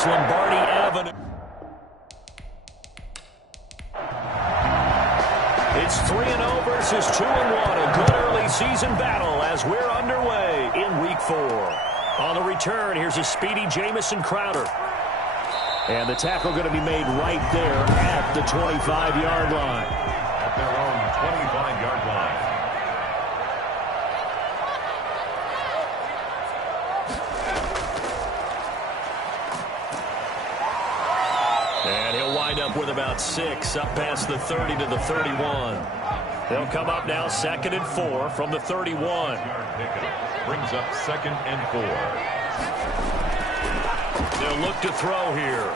It's Lombardi Avenue. It's 3-0 versus 2-1. A good early season battle as we're underway in Week 4. On the return, here's a speedy Jamison Crowder. And the tackle going to be made right there at the 25-yard line. At their own 25-yard line. And he'll wind up with about 6 up past the 30 to the 31. They'll come up now 2nd and 4 from the 31. Brings up 2nd and 4. They'll look to throw here.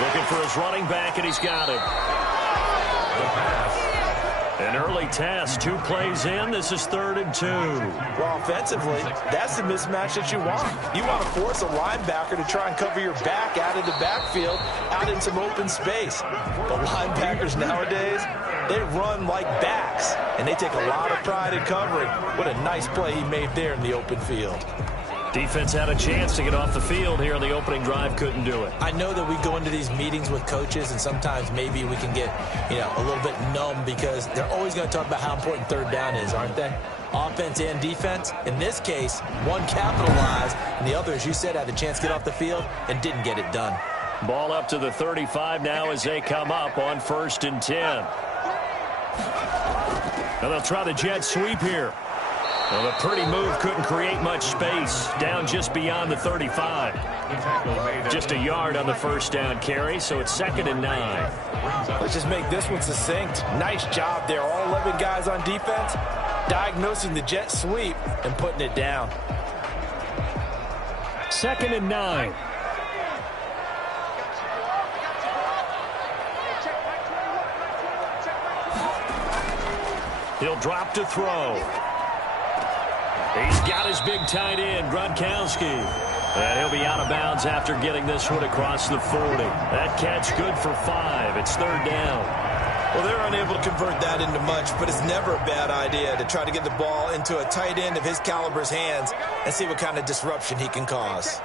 Looking for his running back, and he's got it. The pass. An early test, 2 plays in. This is 3rd and 2. Well, offensively, that's the mismatch that you want. You want to force a linebacker to try and cover your back out of the backfield, out in some open space. The linebackers nowadays, they run like backs, and they take a lot of pride in covering. What a nice play he made there in the open field. Defense had a chance to get off the field here on the opening drive, couldn't do it. I know that we go into these meetings with coaches, and sometimes maybe we can get, a little bit numb because they're always going to talk about how important 3rd down is, aren't they? Offense and defense. In this case, one capitalized, and the other, as you said, had a chance to get off the field and didn't get it done. Ball up to the 35 now as they come up on 1st and 10. Now they'll try the jet sweep here. Well, the pretty move couldn't create much space. Down just beyond the 35. Just a yard on the 1st down carry, so it's 2nd and 9. Let's just make this one succinct. Nice job there. All 11 guys on defense diagnosing the jet sweep and putting it down. 2nd and 9. He'll drop to throw. He's got his big tight end, Gronkowski. And he'll be out of bounds after getting this one across the 40. That catch good for 5. It's 3rd down. Well, they're unable to convert that into much, but it's never a bad idea to try to get the ball into a tight end of his caliber's hands and see what kind of disruption he can cause.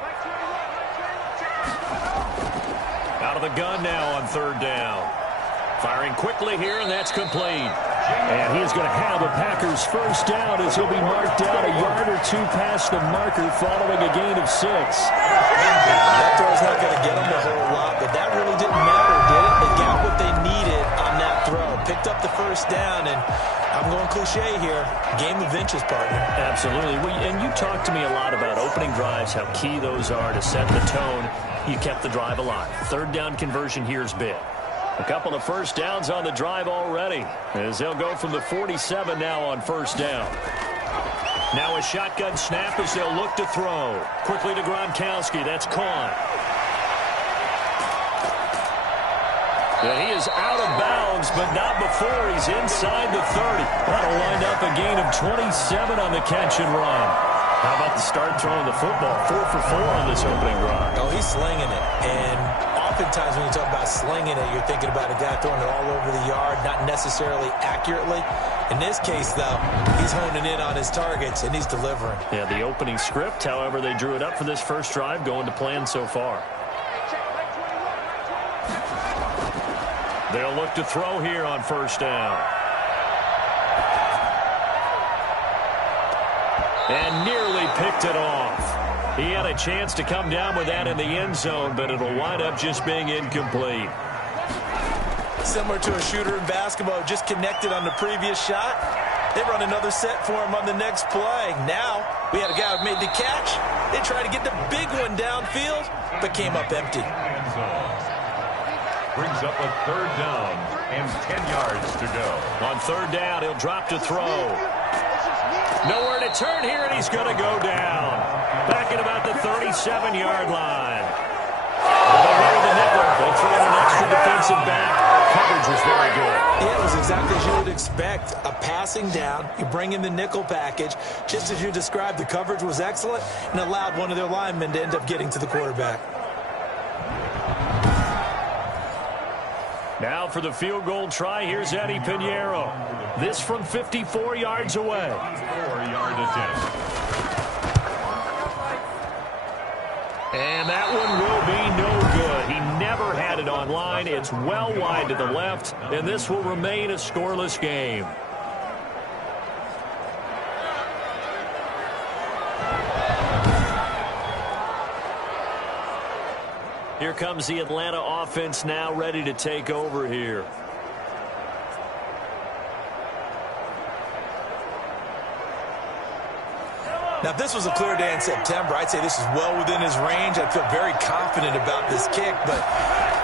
Out of the gun now on 3rd down. Firing quickly here, and that's complete. And he's going to have the Packers' 1st down as he'll be marked out a yard or 2 past the marker following a gain of 6. That throw's not going to get them a whole lot, but that really didn't matter, did it? They got what they needed on that throw. Picked up the 1st down, and I'm going cliche here. Game of inches, partner. Absolutely. And you talked to me a lot about opening drives, how key those are to set the tone. You kept the drive alive. 3rd down conversion here is big. A couple of 1st downs on the drive already as they'll go from the 47 now on 1st down. Now a shotgun snap as they'll look to throw. Quickly to Gronkowski. That's caught. And he is out of bounds, but not before he's inside the 30. That'll wind up a gain of 27 on the catch and run. How about the start throwing the football? 4 for 4 on this opening drive. Oh, he's slinging it. And oftentimes when you talk about slinging it, you're thinking about a guy throwing it all over the yard, not necessarily accurately. In this case, though, he's honing in on his targets, and he's delivering. Yeah, the opening script, however, they drew it up for this 1st drive, going to plan so far. They'll look to throw here on 1st down. And nearly picked it off. He had a chance to come down with that in the end zone, but it'll wind up just being incomplete. Similar to a shooter in basketball, just connected on the previous shot. They run another set for him on the next play. Now, we had a guy who made the catch. They tried to get the big one downfield, but came up empty. Brings up a 3rd down and 10 yards to go. On 3rd down, he'll drop to throw. Nowhere to turn here, and he's going to go down. Back at about the 37-yard line. They throw in an extra defensive back. Coverage was very good. Yeah, it was exactly as you would expect. A passing down. You bring in the nickel package. Just as you described, the coverage was excellent and allowed one of their linemen to end up getting to the quarterback. Now for the field goal try, here's Eddie Pinheiro. This from 54 yards away. 4-yard attempt. And that one will online. It's well wide to the left, and this will remain a scoreless game. Here comes the Atlanta offense now ready to take over here. Now, if this was a clear day in September, I'd say this is well within his range. I'd feel very confident about this kick, but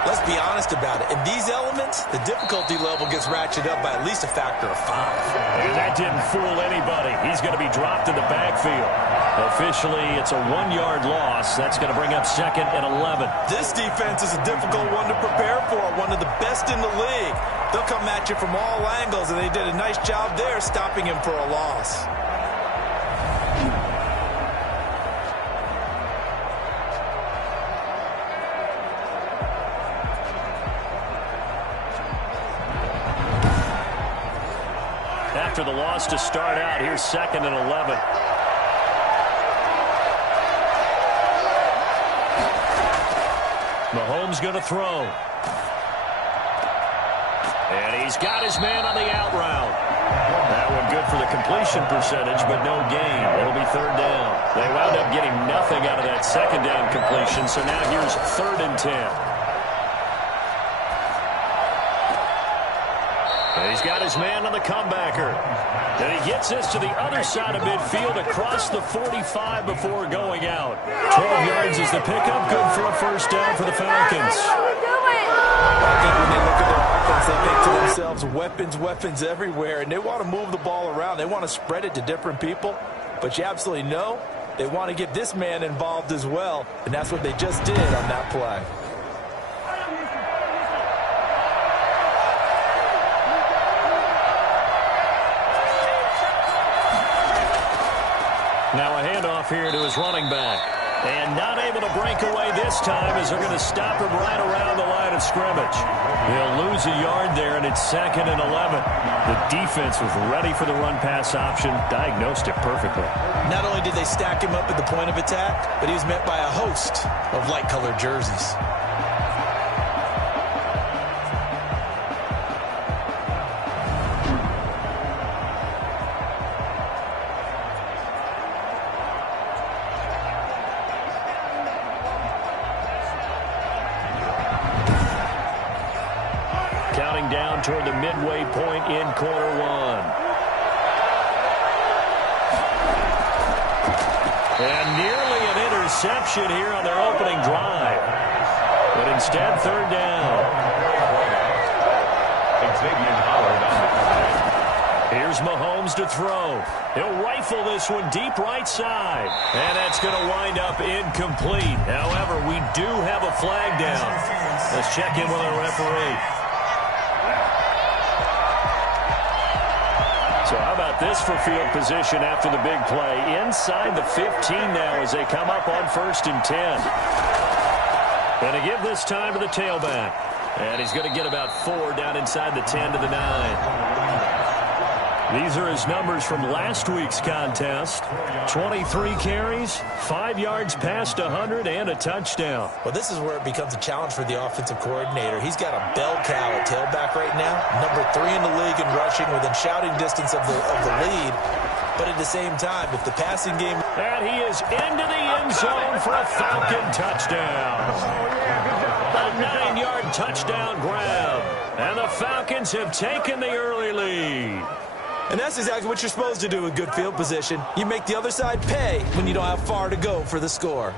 let's be honest about it. In these elements, the difficulty level gets ratcheted up by at least a factor of 5. And that didn't fool anybody. He's going to be dropped in the backfield. Officially, it's a 1-yard loss. That's going to bring up 2nd and 11. This defense is a difficult one to prepare for, one of the best in the league. They'll come at you from all angles, and they did a nice job there stopping him for a loss. After the loss to start out, here's 2nd and 11. Mahomes going to throw. And he's got his man on the out route. That one good for the completion percentage, but no gain. It'll be 3rd down. They wound up getting nothing out of that 2nd down completion, so now here's 3rd and 10. And he's got his man on the comebacker. And he gets this to the other side of midfield across the 45 before going out. 12 yards is the pickup. Good for a 1st down for the Falcons. I think when they look at their offense, they think to themselves, weapons everywhere, and they want to move the ball around. They want to spread it to different people, but you absolutely know they want to get this man involved as well, and that's what they just did on that play. Now a handoff here to his running back. And not able to break away this time as they're going to stop him right around the line of scrimmage. They'll lose a yard there, and it's 2nd and 11. The defense was ready for the run-pass option, diagnosed it perfectly. Not only did they stack him up at the point of attack, but he was met by a host of light-colored jerseys. Counting down toward the midway point in quarter 1. And nearly an interception here on their opening drive. But instead, 3rd down. Xavier Howard on the comeback. Here's Mahomes to throw. He'll rifle this one deep right side. And that's going to wind up incomplete. However, we do have a flag down. Let's check in with our referee. So how about this for field position after the big play? Inside the 15 now as they come up on 1st and 10. Going to give this time to the tailback. And he's going to get about 4 down inside the 10 to the 9. These are his numbers from last week's contest. 23 carries, 5 yards past 100, and a touchdown. Well, this is where it becomes a challenge for the offensive coordinator. He's got a bell cow at tailback right now, number 3 in the league in rushing, within shouting distance of the lead. But at the same time, if the passing game... And he is into the end zone for a Falcon touchdown. A 9-yard touchdown grab. And the Falcons have taken the early lead. And that's exactly what you're supposed to do with good field position. You make the other side pay when you don't have far to go for the score.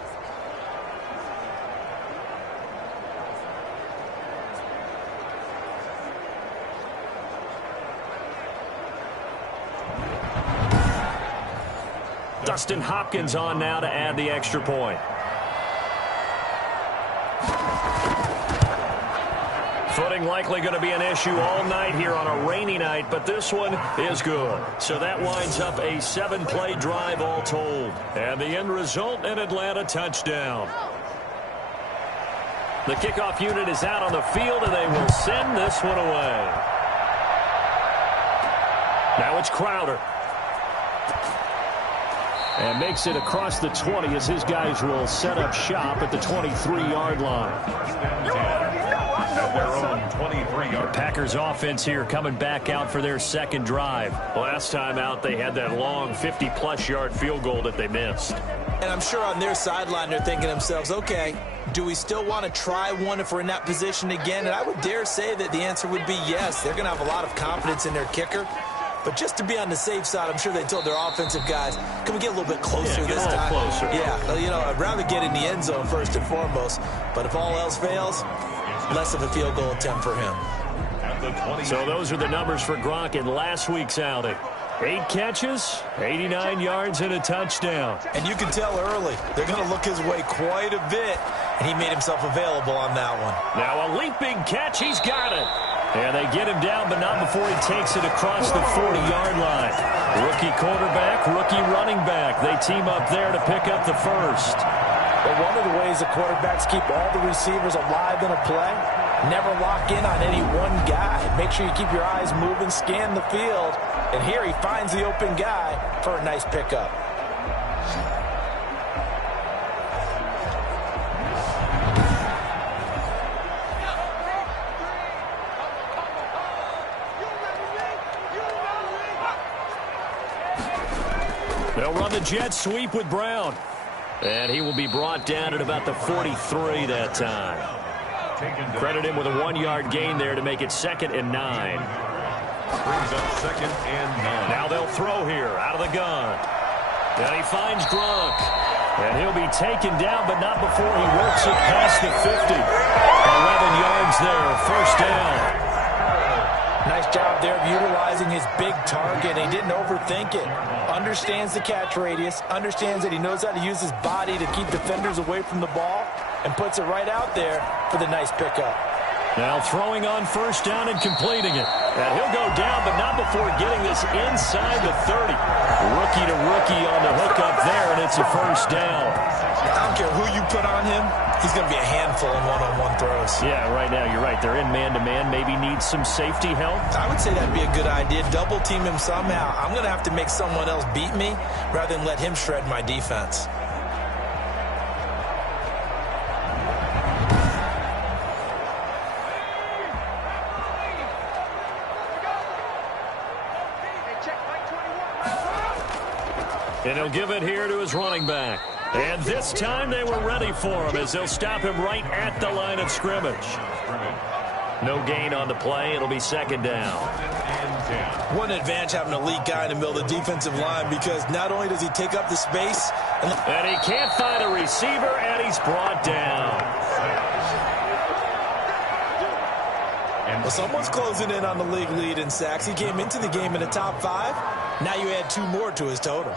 Dustin Hopkins on now to add the extra point. Footing likely going to be an issue all night here on a rainy night, but this one is good. So that winds up a 7-play drive all told. And the end result, an Atlanta touchdown. The kickoff unit is out on the field, and they will send this one away. Now it's Crowder. And makes it across the 20 as his guys will set up shop at the 23-yard line. at their own 23-yard. Packers offense here coming back out for their second drive. Last time out, they had that long 50-plus yard field goal that they missed. And I'm sure on their sideline they're thinking to themselves, okay, do we still want to try one if we're in that position again? And I would dare say that the answer would be yes. They're going to have a lot of confidence in their kicker. But just to be on the safe side, I'm sure they told their offensive guys, can we get a little bit closer this time? Closer. Yeah, you know, I'd rather get in the end zone first and foremost. But if all else fails, less of a field goal attempt for him. So those are the numbers for Gronk in last week's outing. 8 catches, 89 yards, and a touchdown. And you can tell early, they're going to look his way quite a bit. And he made himself available on that one. Now a leaping catch, he's got it. And they get him down, but not before he takes it across the 40-yard line. Rookie quarterback, rookie running back. They team up there to pick up the first. But one of the ways the quarterbacks keep all the receivers alive in a play, never lock in on any one guy. Make sure you keep your eyes moving, scan the field. And here he finds the open guy for a nice pickup. They'll run the jet sweep with Brown. And he will be brought down at about the 43 that time. Credit him with a 1-yard gain there to make it 2nd and 9. Brings up 2nd and 9. Now they'll throw here out of the gun. And he finds Gronk. And he'll be taken down, but not before he works it past the 50. 11 yards there, first down. Nice job there of utilizing his big target. He didn't overthink it. Understands the catch radius, understands that he knows how to use his body to keep defenders away from the ball, and puts it right out there for the nice pickup. Now throwing on first down and completing it. And he'll go down, but not before getting this inside the 30. Rookie to rookie on the hookup there, and it's a first down. I don't care who you put on him. He's going to be a handful in one-on-one throws. Yeah, right now you're right. They're in man-to-man. Maybe needs some safety help. I would say that'd be a good idea. Double team him somehow. I'm going to have to make someone else beat me rather than let him shred my defense. And he'll give it here to his running back. And this time they were ready for him as they'll stop him right at the line of scrimmage. No gain on the play. It'll be 2nd down. What an advantage having a elite guy in the middle of the defensive line, because not only does he take up the space. And he can't find a receiver, and he's brought down. Well, someone's closing in on the league lead in sacks. He came into the game in the top 5. Now you add 2 more to his total.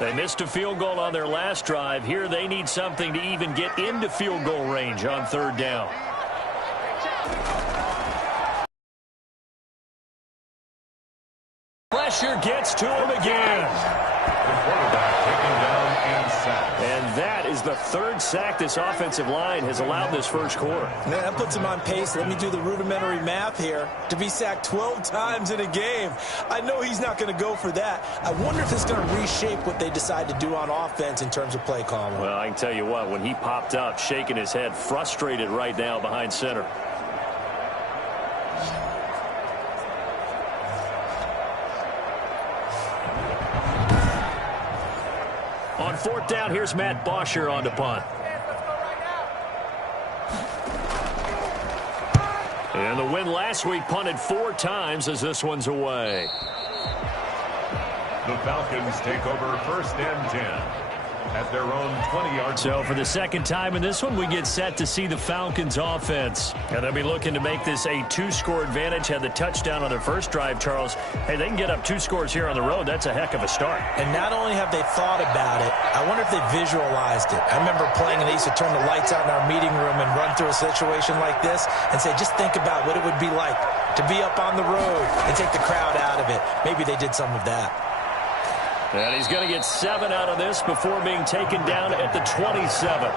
They missed a field goal on their last drive. Here they need something to even get into field goal range on 3rd down. Pressure gets to him again. The quarterback taken down and sacked. And that is the 3rd sack this offensive line has allowed this first quarter. Man, that puts him on pace. Let me do the rudimentary math here. To be sacked 12 times in a game. I know he's not going to go for that. I wonder if it's going to reshape what they decide to do on offense in terms of play calling. Well, I can tell you what, when he popped up, shaking his head, frustrated right now behind center. On 4th down, here's Matt Bosher on the punt. And the win last week punted 4 times as this one's away. The Falcons take over 1st and 10 at their own 20-yard. So for the 2nd time in this one, we get set to see the Falcons offense. And they'll be looking to make this a 2-score advantage. Had the touchdown on their first drive, Charles. Hey, they can get up 2 scores here on the road. That's a heck of a start. And not only have they thought about it, I wonder if they visualized it. I remember playing and they used to turn the lights out in our meeting room and run through a situation like this and say, just think about what it would be like to be up on the road and take the crowd out of it. Maybe they did some of that. And he's going to get 7 out of this before being taken down at the 27.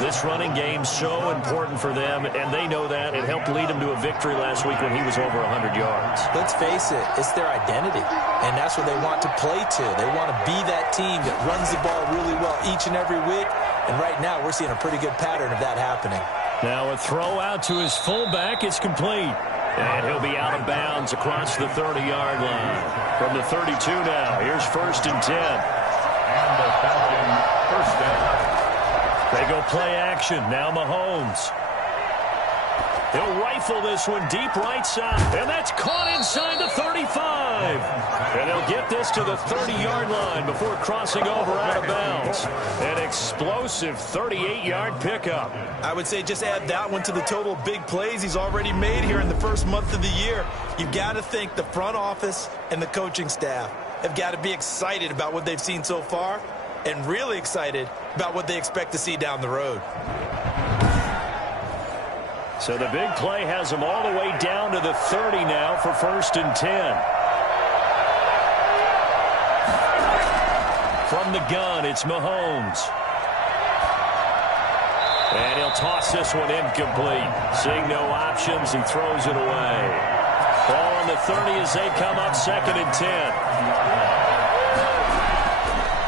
This running game's so important for them, and they know that. It helped lead them to a victory last week when he was over 100 yards. Let's face it, it's their identity, and that's what they want to play to. They want to be that team that runs the ball really well each and every week, and right now we're seeing a pretty good pattern of that happening. Now a throw out to his fullback. It's complete. And he'll be out of bounds across the 30-yard line. From the 32 now, here's 1st and 10. And the Falcon first down. They go play action. Now Mahomes. He'll rifle this one deep right side. And that's caught inside the 35. And they'll get this to the 30-yard line before crossing over out of bounds. An explosive 38-yard pickup. I would say just add that one to the total of big plays he's already made here in the first month of the year. You've got to think the front office and the coaching staff have got to be excited about what they've seen so far and really excited about what they expect to see down the road. So the big play has them all the way down to the 30 now for 1st and 10. From the gun, it's Mahomes. And he'll toss this one incomplete. Seeing no options, he throws it away. Ball on the 30 as they come up 2nd and 10.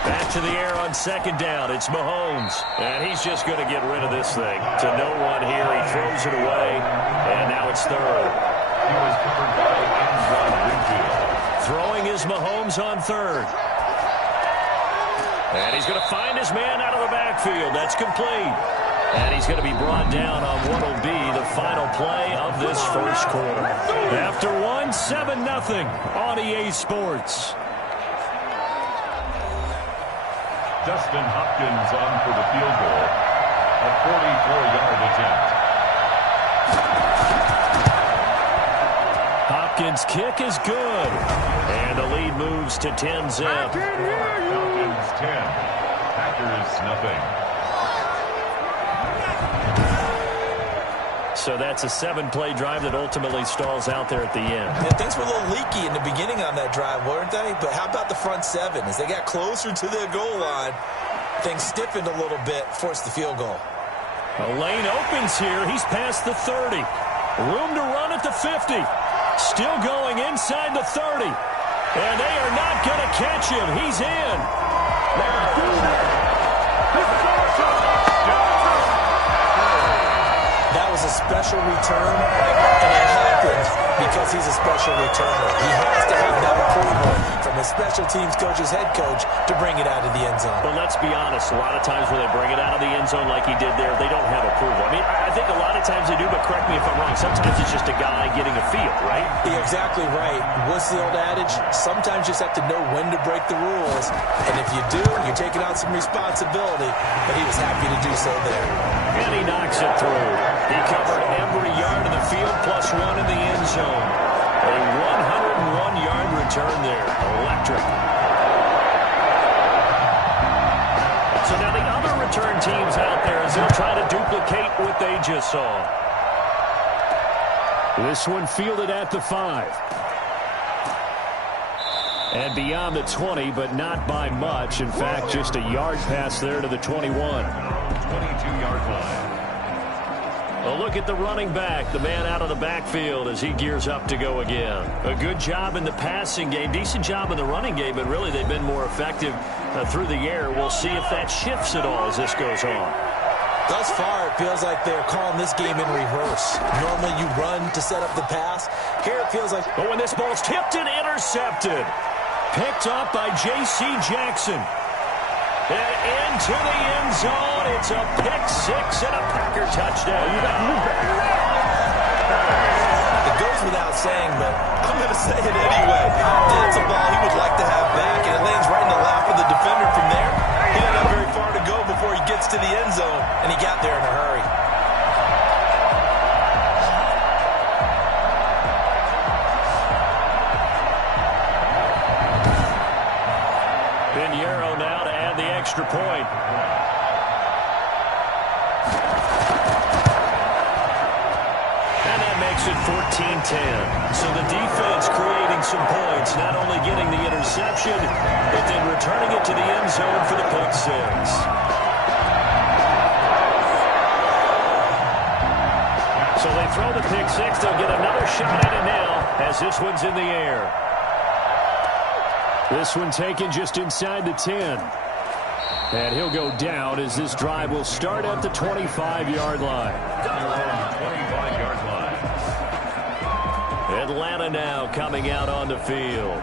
Back to the air on 2nd down. It's Mahomes. And he's just going to get rid of this thing. To no one here. He throws it away. And now it's 3rd. He was covered by Antoine Winfield. Throwing is Mahomes on 3rd. And he's going to find his man out of the backfield. That's complete. And he's going to be brought down on what will be the final play of this first quarter. After 7-0 on EA Sports. Justin Hopkins on for the field goal. A 44-yard attempt. Hopkins' kick is good. And the lead moves to 10-zip. Falcons 10. Packers nothing. So that's a 7-play drive that ultimately stalls out there at the end. Yeah, things were a little leaky in the beginning on that drive, weren't they? But how about the front 7? As they got closer to the goal line, things stiffened a little bit, forced the field goal. A lane opens here. He's past the 30. Room to run at the 50. Still going inside the 30. And they are not going to catch him. He's in. That was a special return, and it happened because he's a special returner. He has to have that approval from his special teams coach's head coach to bring it out of the end zone. But let's be honest, a lot of times when they bring it out of the end zone like he did there, they don't have approval. I mean, I think a lot of times they do, but correct me if I'm wrong. Sometimes it's just a guy getting a feel, right? You're exactly right. What's the old adage? Sometimes you just have to know when to break the rules, and if you do, you're taking on some responsibility, but he was happy to do so there. And he knocks it through. He covered every yard of the field plus 1 in the end zone. A 101-yard return there. Electric. So now the other return teams out there as they'll try to duplicate what they just saw. This one fielded at the 5. And beyond the 20, but not by much. In fact, just a yard pass there to the 21. 22-yard line. A look at the running back, the man out of the backfield as he gears up to go again. A good job in the passing game, decent job in the running game, but really they've been more effective through the air. We'll see if that shifts at all as this goes on. Thus far, it feels like they're calling this game in reverse. Normally you run to set up the pass. Here it feels like... Oh, and this ball's tipped and intercepted. Picked up by J.C. Jackson. And into the end zone. It's a pick-6 and a Packer touchdown. It goes without saying, but I'm going to say it anyway. That's a ball he would like to have back, and it lands right in the lap of the defender from there. He didn't have very far to go before he gets to the end zone, and he got there in a hurry. Pinheiro now to add the extra point. And that makes it 14-10. So the defense creating some points, not only getting the interception, but then returning it to the end zone for the pick 6. So they throw the pick six. They'll get another shot at it now as this one's in the air. This one taken just inside the 10. And he'll go down as this drive will start at the 25-yard line. 25-yard line. Atlanta now coming out on the field.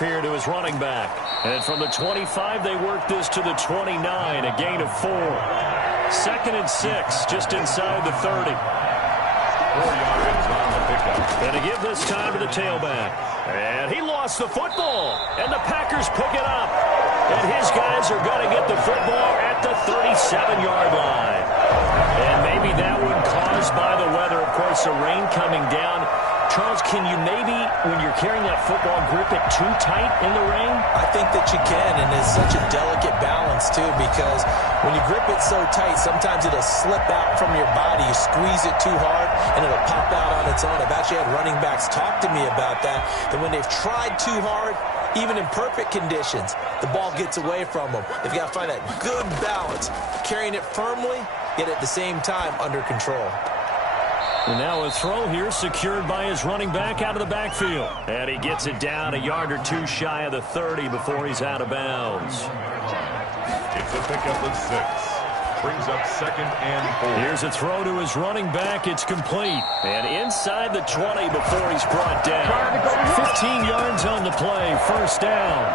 Here to his running back. And from the 25, they work this to the 29, a gain of 4. 2nd and 6, just inside the 30. 4 yards on the pickup. And to give this time to the tailback. And he lost the football. And the Packers pick it up. And his guys are going to get the football at the 37-yard line. And maybe that one caused by the weather. Of course, the rain coming down. Charles, can you maybe, when you're carrying that football, grip it too tight in the rain? I think that you can, and it's such a delicate balance, too, because when you grip it so tight, sometimes it'll slip out from your body. You squeeze it too hard, and it'll pop out on its own. I've actually had running backs talk to me about that when they've tried too hard, even in perfect conditions, the ball gets away from them. They've got to find that good balance, carrying it firmly, yet at the same time under control. And now a throw here secured by his running back out of the backfield. And he gets it down a yard or two shy of the 30 before he's out of bounds. It's a pickup of 6. Brings up 2nd and 4. Here's a throw to his running back. It's complete. And inside the 20 before he's brought down. 15 yards on the play. 1st down.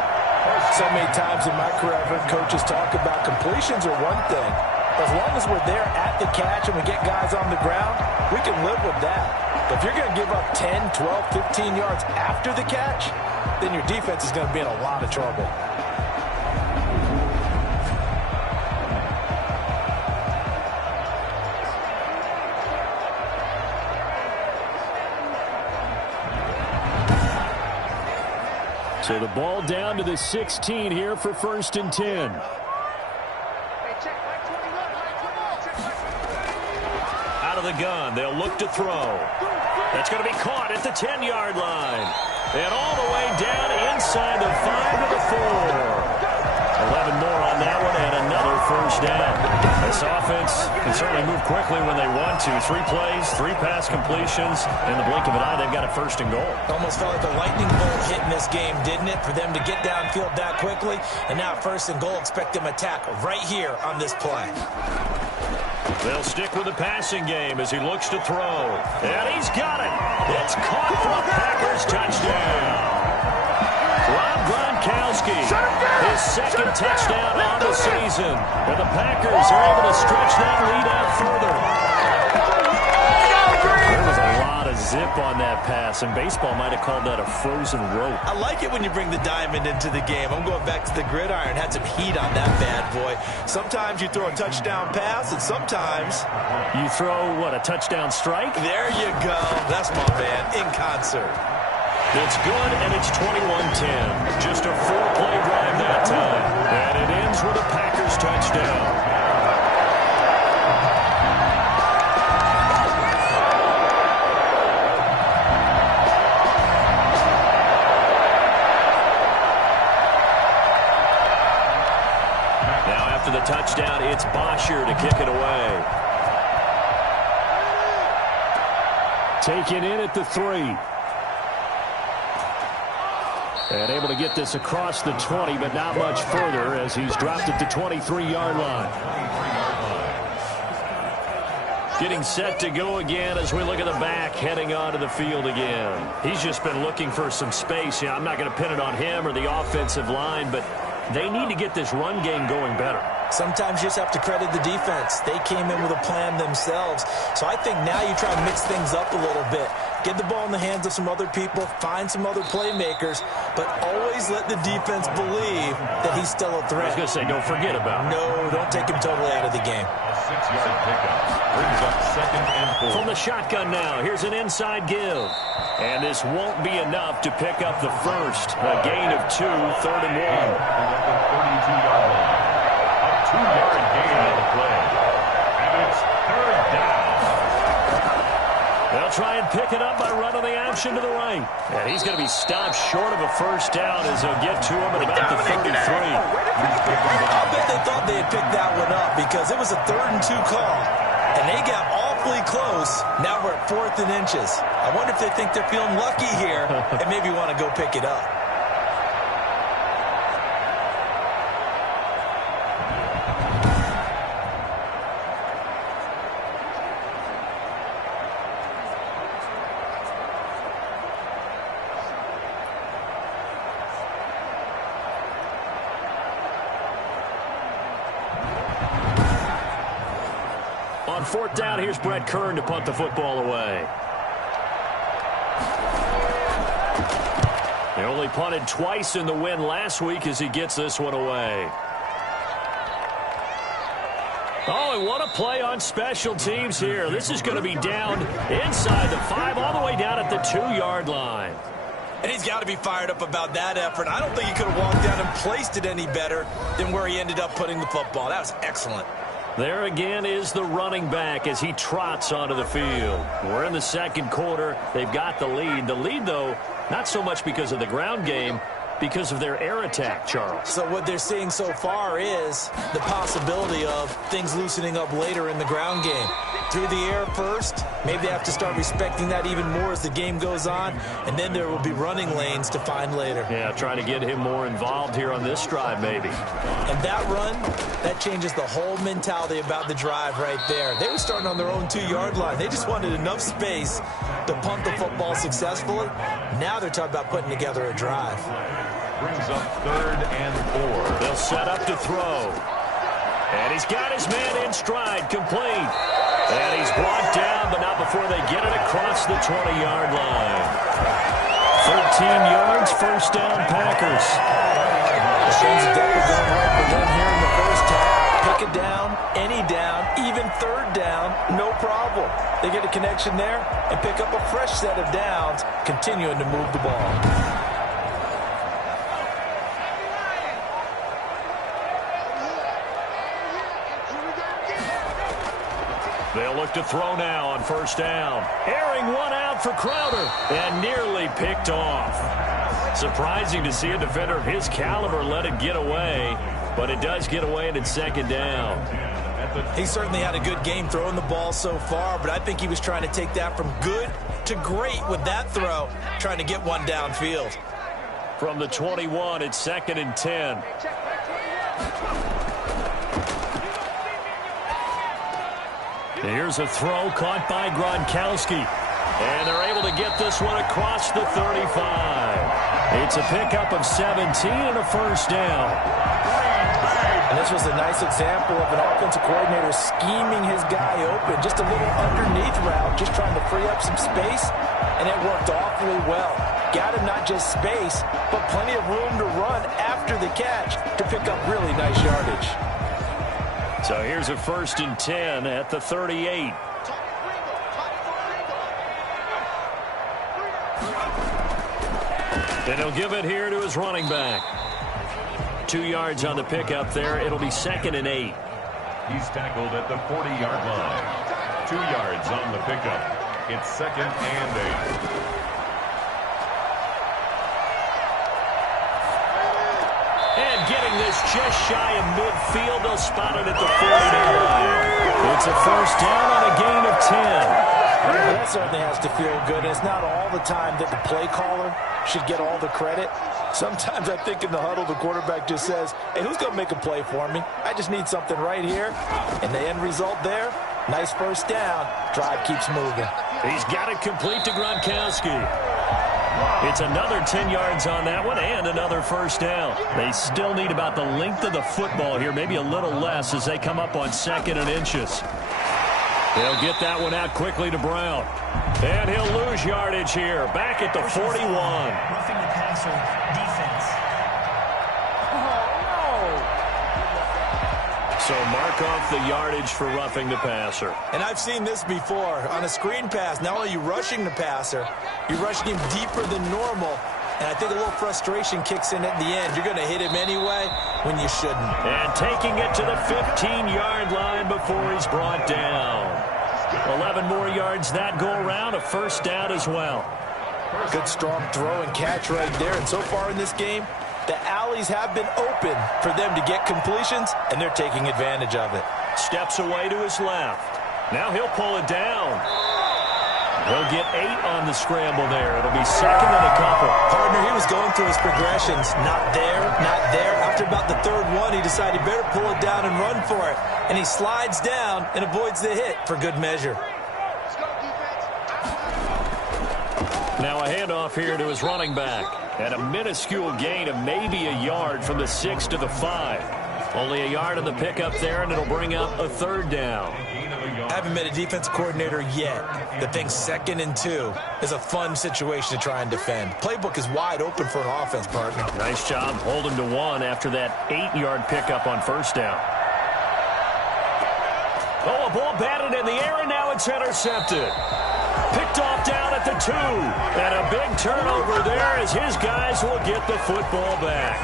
So many times in my career, I've heard coaches talk about completions are one thing. As long as we're there at the catch and we get guys on the ground, we can live with that. But if you're going to give up 10, 12, 15 yards after the catch, then your defense is going to be in a lot of trouble. So the ball down to the 16 here for 1st and 10. Out of the gun, they'll look to throw. That's going to be caught at the 10-yard line. And all the way down inside the 5 to the 4. 11 more on that one and another 1st down. This offense can certainly move quickly when they want to. 3 plays, 3 pass completions. In the blink of an eye, they've got a 1st and goal. Almost felt like a lightning bolt hit in this game, didn't it? For them to get downfield that quickly. And now 1st and goal, expect them attack right here on this play. They'll stick with the passing game as he looks to throw. And he's got it. It's caught for a Packers touchdown. Rob Gronkowski, his 2nd touchdown on the season. And the Packers are able to stretch that lead out further. There was a lot of zip on that pass, and baseball might have called that a frozen rope. I like it when you bring the diamond into the game. I'm going back to the gridiron. Had some heat on that bad boy. Sometimes you throw a touchdown pass, and sometimes you throw, what, a touchdown strike? There you go. That's my man, in concert. It's good, and it's 21-10. Just a 4-play drive that time. And it ends with a Packers touchdown. Now after the touchdown, it's Bosher to kick it away. Taken in at the 3. And able to get this across the 20, but not much further as he's dropped at the 23-yard line. Getting set to go again as we look at the back, heading onto the field again. He's just been looking for some space. I'm not going to pin it on him or the offensive line, but they need to get this run game going better. Sometimes you just have to credit the defense. They came in with a plan themselves. So I think now you try to mix things up a little bit. Get the ball in the hands of some other people, find some other playmakers, but always let the defense believe that he's still a threat. I was going to say, don't forget about him. No, don't take him totally out of the game. A 6-yard pickup brings up 2nd and 4. From the shotgun now, here's an inside give. And this won't be enough to pick up the 1st. A gain of 2, 3rd and 1. At the 32-yard line. A 2-yard gain on the play. And it's 3rd down. pick it up by running the option to the right. And he's going to be stopped short of a first down as they'll get to him at about the 33. I bet they thought they had picked that one up because it was a 3rd and 2 call. And they got awfully close. Now we're at 4th and inches. I wonder if they think they're feeling lucky here and maybe want to go pick it up. On 4th down, here's Brett Kern to punt the football away. They only punted twice in the win last week as he gets this one away. Oh, and what a play on special teams here. This is going to be down inside the 5, all the way down at the 2-yard line. And he's got to be fired up about that effort. I don't think he could have walked down and placed it any better than where he ended up putting the football. That was excellent. There again is the running back as he trots onto the field. We're in the 2nd quarter. They've got the lead. The lead, though, not so much because of the ground game, because of their air attack, Charles. So what they're seeing so far is the possibility of things loosening up later in the ground game. Through the air first, maybe they have to start respecting that even more as the game goes on, and then there will be running lanes to find later. Yeah, trying to get him more involved here on this drive, maybe. And that run, that changes the whole mentality about the drive right there. They were starting on their own 2-yard line. They just wanted enough space to punt the football successfully. Now they're talking about putting together a drive. Brings up 3rd and 4. They'll set up to throw. And he's got his man in stride, complete. And he's brought down, but not before they get it across the 20-yard line. 13 yards, first down, Packers. Things are definitely going right for them here in the first half. Pick it down, any down, even 3rd down, no problem. They get a connection there and pick up a fresh set of downs, continuing to move the ball. They'll look to throw now on first down. Airing one out for Crowder and nearly picked off. Surprising to see a defender of his caliber let it get away, but it does get away and it's 2nd down. He certainly had a good game throwing the ball so far, but I think he was trying to take that from good to great with that throw, trying to get one downfield. From the 21, it's 2nd and 10. Here's a throw caught by Gronkowski. And they're able to get this one across the 35. It's a pickup of 17 and a first down. And this was a nice example of an offensive coordinator scheming his guy open. Just a little underneath route, just trying to free up some space. And it worked awfully well. Got him not just space, but plenty of room to run after the catch to pick up really nice yardage. So here's a 1st and 10 at the 38. And he'll give it here to his running back. 2 yards on the pickup there. It'll be 2nd and 8. He's tackled at the 40-yard line. 2 yards on the pickup. It's 2nd and 8. Getting this just shy of midfield. They'll spot it at the 40-yard line. It's a first down on a gain of 10. Well, that certainly has to feel good. It's not all the time that the play caller should get all the credit. Sometimes I think in the huddle, the quarterback just says, hey, who's going to make a play for me? I just need something right here. And the end result there, nice first down. Drive keeps moving. He's got it complete to Gronkowski. It's another 10 yards on that one and another first down. They still need about the length of the football here, maybe a little less as they come up on 2nd and inches. They'll get that one out quickly to Brown. And he'll lose yardage here, back at the 41. Roughing the passer defense. So mark off the yardage for roughing the passer. And I've seen this before. On a screen pass, not only are you rushing the passer, you're rushing him deeper than normal. And I think a little frustration kicks in at the end. You're going to hit him anyway when you shouldn't. And taking it to the 15-yard line before he's brought down. 11 more yards that go around, a first down as well. Good strong throw and catch right there. And so far in this game, the alleys have been open for them to get completions, and they're taking advantage of it. Steps away to his left. Now he'll pull it down. He'll get 8 on the scramble there. It'll be second and a couple. Partner, he was going through his progressions. Not there, not there. After about the third one, he decided he better pull it down and run for it. And he slides down and avoids the hit for good measure. Now a handoff here to his running back. And a minuscule gain of maybe a yard from the 6 to the 5. Only a yard on the pickup there, and it'll bring up a third down. I haven't met a defense coordinator yet that thinks 2nd and 2 is a fun situation to try and defend. Playbook is wide open for an offense, partner. Nice job holding to 1 after that 8-yard pickup on first down. Oh, a ball batted in the air, and now it's intercepted. Picked off down at the 2. And a big turnover there as his guys will get the football back.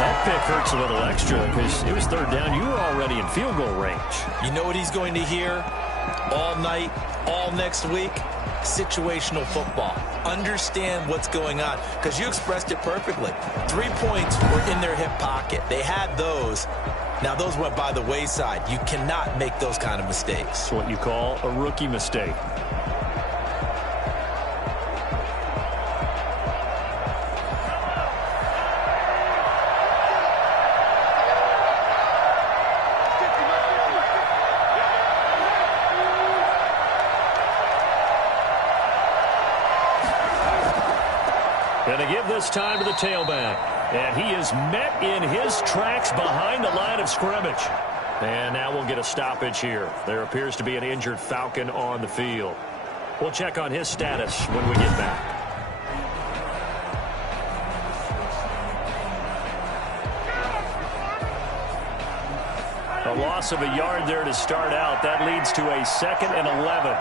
That pick hurts a little extra because it was third down. You were already in field goal range. You know what he's going to hear all night, all next week? Situational football. Understand what's going on, because you expressed it perfectly. 3 points were in their hip pocket. They had those. Now, those went by the wayside. You cannot make those kind of mistakes. It's what you call a rookie mistake. Going to give this time to the tailback. And he is met in his tracks behind the line of scrimmage. And now we'll get a stoppage here. There appears to be an injured Falcon on the field. We'll check on his status when we get back. A loss of a yard there to start out. That leads to a 2nd and 11.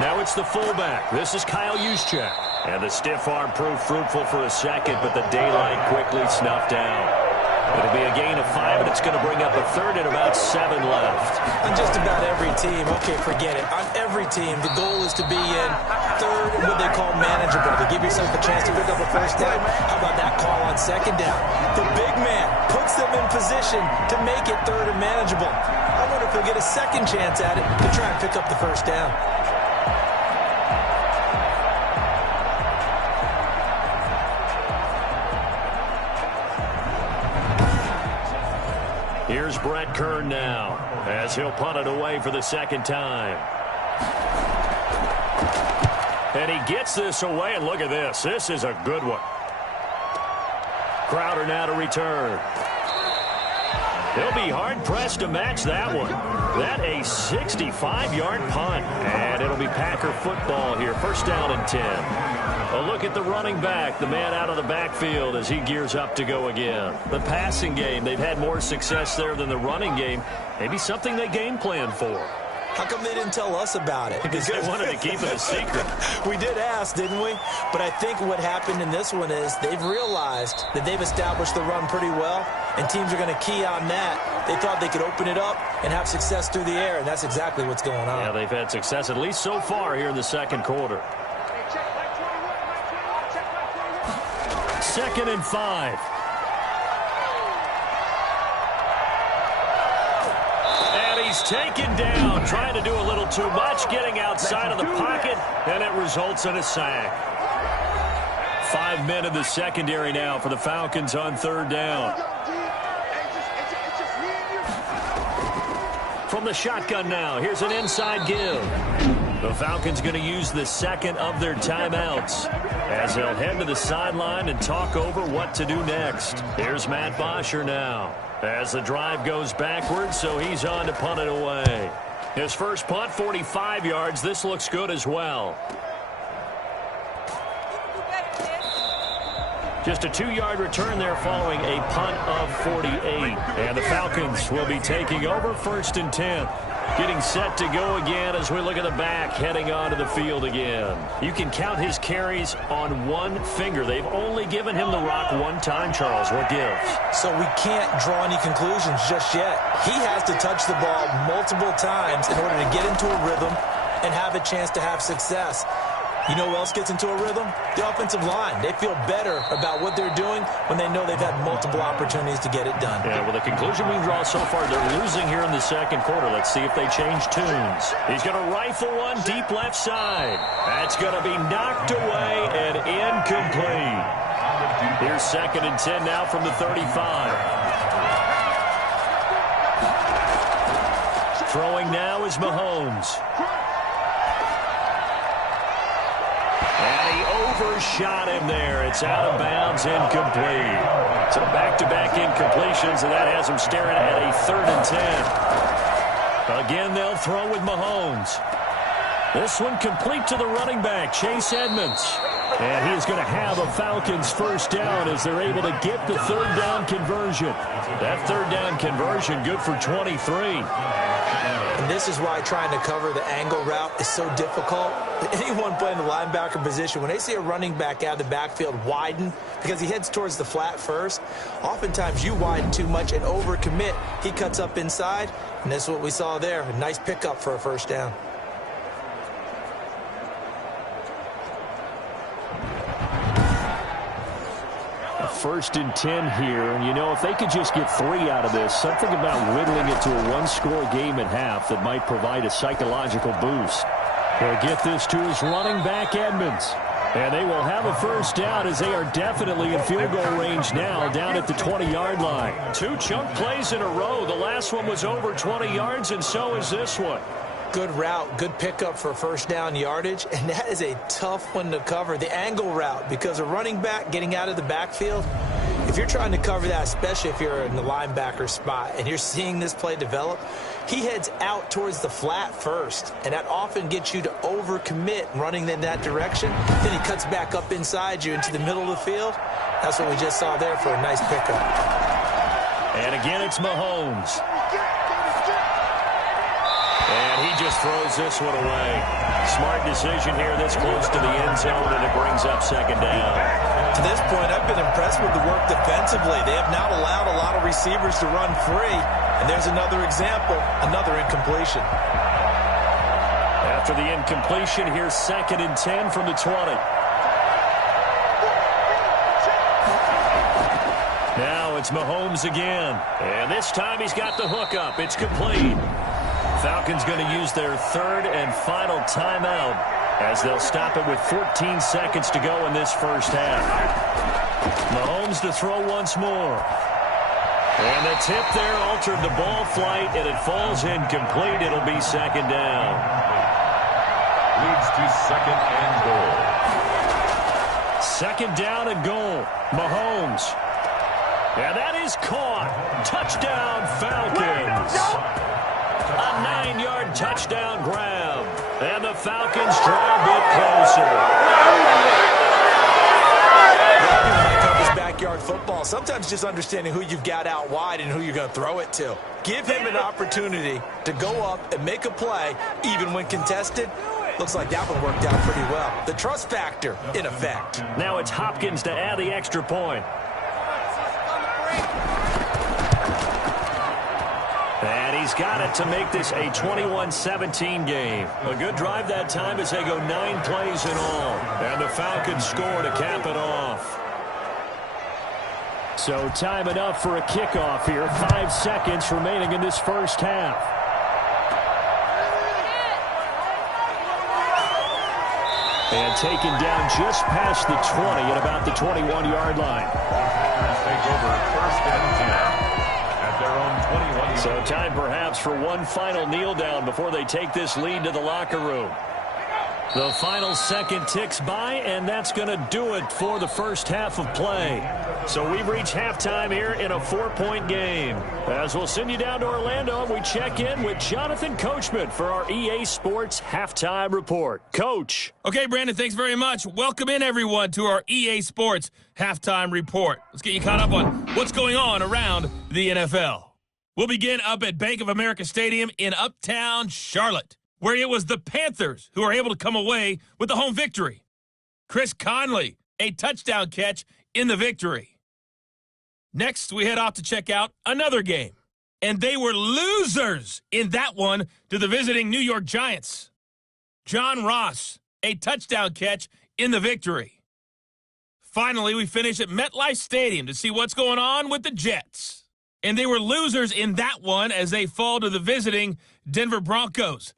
Now it's the fullback. This is Kyle Juszczyk. And the stiff arm proved fruitful for a second, but the daylight quickly snuffed down. It'll be a gain of 5, and it's going to bring up a third and about 7 left. On just about every team, okay, forget it. On every team, the goal is to be in third and what they call manageable, to give yourself a chance to pick up a first down. How about that call on second down? The big man puts them in position to make it third and manageable. I wonder if they'll get a second chance at it to try and pick up the first down. Here's Brett Kern now as he'll punt it away for the second time. And he gets this away, and look at this. This is a good one. Crowder now to return. He'll be hard-pressed to match that one. That a 65-yard punt. And it'll be Packer football here. First down and 10. A look at the running back, the man out of the backfield as he gears up to go again. The passing game, they've had more success there than the running game. Maybe something they game plan for. How come they didn't tell us about it? Because they wanted to keep it a secret. We did ask, didn't we? But I think what happened in this one is they've realized that they've established the run pretty well, and teams are going to key on that. They thought they could open it up and have success through the air, and that's exactly what's going on. Yeah, they've had success, at least so far here in the second quarter. 2nd and 5. And he's taken down, trying to do a little too much, getting outside of the pocket, and it results in a sack. 5 men in the secondary now for the Falcons on third down. From the shotgun now, here's an inside give. The Falcons going to use the second of their timeouts as they'll head to the sideline and talk over what to do next. Here's Matt Bosher now as the drive goes backwards, so he's on to punt it away. His first punt, 45 yards. This looks good as well. Just a 2-yard return there following a punt of 48. And the Falcons will be taking over 1st and 10. Getting set to go again as we look at the back heading onto the field again. You can count his carries on one finger. They've only given him the rock one time, Charles. What gives? So we can't draw any conclusions just yet. He has to touch the ball multiple times in order to get into a rhythm and have a chance to have success. You know who else gets into a rhythm? The offensive line. They feel better about what they're doing when they know they've had multiple opportunities to get it done. Yeah, well, the conclusion we draw so far, they're losing here in the second quarter. Let's see if they change tunes. He's going to rifle one deep left side. That's going to be knocked away and incomplete. Here's 2nd and 10 now from the 35. Throwing now is Mahomes. And he overshot him there. It's out of bounds, incomplete. So back-to-back incompletions, and that has him staring at a 3rd and 10. Again, they'll throw with Mahomes. This one complete to the running back, Chase Edmonds. And he is going to have a Falcons 1st down as they're able to get the 3rd down conversion. That 3rd down conversion good for 23. And this is why trying to cover the angle route is so difficult. Anyone playing the linebacker position, when they see a running back out of the backfield widen because he heads towards the flat first, oftentimes you widen too much and overcommit. He cuts up inside, and that's what we saw there. A nice pickup for a 1st down. First and 10 here, and you know, if they could just get 3 out of this, something about whittling it to a one-score game at half that might provide a psychological boost. He'll get this to his running back, Edmonds. And they will have a 1st down as they are definitely in field goal range now down at the 20-yard line. 2 chunk plays in a row. The last one was over 20 yards, and so is this one. Good route, good pickup for 1st down yardage, and that is a tough one to cover, the angle route, because a running back getting out of the backfield, if you're trying to cover that, especially if you're in the linebacker spot and you're seeing this play develop, he heads out towards the flat first, and that often gets you to overcommit running in that direction. Then he cuts back up inside you into the middle of the field. That's what we just saw there for a nice pickup. And again, it's Mahomes. And he just throws this one away. Smart decision here this close to the end zone, and it brings up 2nd down. To this point, I've been impressed with the work defensively. They have not allowed a lot of receivers to run free. And there's another example, another incompletion. After the incompletion, here's 2nd and 10 from the 20. Now it's Mahomes again. And this time he's got the hook up. It's complete. Falcons going to use their 3rd and final timeout as they'll stop it with 14 seconds to go in this 1st half. Mahomes to throw once more. And the tip there altered the ball flight, and it falls incomplete. It'll be 2nd down. Leads to 2nd and goal. 2nd down and goal. Mahomes. And that is caught. Touchdown, Falcons. A 9-yard touchdown grab. And the Falcons draw a bit closer. Backyard football. Sometimes just understanding who you've got out wide and who you're going to throw it to. Give him an opportunity to go up and make a play, even when contested. Looks like that one worked out pretty well. The trust factor in effect. Now it's Hopkins to add the extra point. And he's got it to make this a 21-17 game. A good drive that time as they go 9 plays in all. And the Falcons score to cap it off. So time enough for a kickoff here. 5 seconds remaining in this 1st half. And taken down just past the 20 at about the 21-yard line. Take over 1st and 10 at their own 21. So time perhaps for one final kneel down before they take this lead to the locker room. The final second ticks by, and that's going to do it for the 1st half of play. So we've reached halftime here in a 4-point game. As we'll send you down to Orlando, we check in with Jonathan Coachman for our EA Sports Halftime Report. Coach. Okay, Brandon, thanks very much. Welcome in, everyone, to our EA Sports Halftime Report. Let's get you caught up on what's going on around the NFL. We'll begin up at Bank of America Stadium in Uptown Charlotte, where it was the Panthers who were able to come away with the home victory. Chris Conley, a touchdown catch in the victory. Next, we head off to check out another game. And they were losers in that one to the visiting New York Giants. John Ross, a touchdown catch in the victory. Finally, we finish at MetLife Stadium to see what's going on with the Jets. And they were losers in that one as they fall to the visiting Denver Broncos.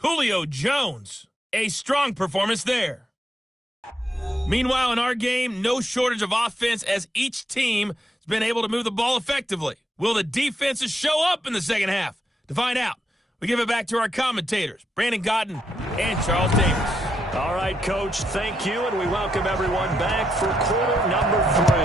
Julio Jones, a strong performance there. Meanwhile, in our game, no shortage of offense as each team has been able to move the ball effectively. Will the defenses show up in the second half? To find out, we give it back to our commentators, Brandon Gaudin and Charles Davis. All right, Coach, thank you, and we welcome everyone back for quarter number 3.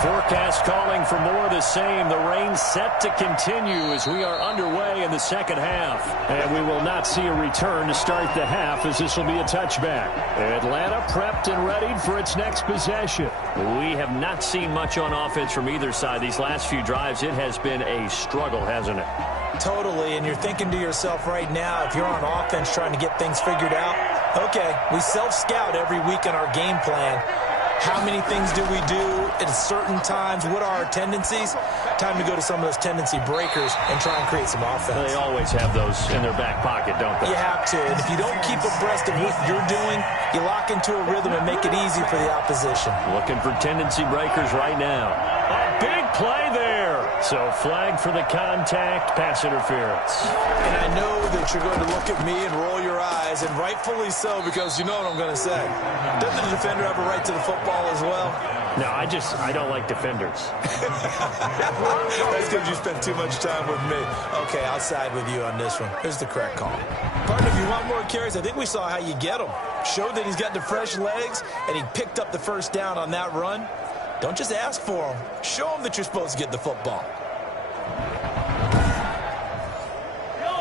Forecast calling for more of the same. The rain set to continue as we are underway in the second half. And we will not see a return to start the half as this will be a touchback. Atlanta prepped and readied for its next possession. We have not seen much on offense from either side. These last few drives, it has been a struggle, hasn't it? Totally, and you're thinking to yourself right now, if you're on offense trying to get things figured out, okay, we self-scout every week in our game plan. How many things do we do at certain times? What are our tendencies? Time to go to some of those tendency breakers and try and create some offense. They always have those in their back pocket, don't they? You have to, and if you don't keep abreast of what you're doing, you lock into a rhythm and make it easy for the opposition. Looking for tendency breakers right now. A big play there. So flag for the contact, pass interference. And I know that you're going to look at me and roll your eyes, and rightfully so, because you know what I'm going to say. Doesn't the defender have a right to the football as well? No, I don't like defenders. That's because you spent too much time with me. Okay, I'll side with you on this one. Here's the correct call. Partner, if you want more carries, I think we saw how you get them. Showed that he's got the fresh legs, and he picked up the first down on that run. Don't just ask for them. Show them that you're supposed to get the football.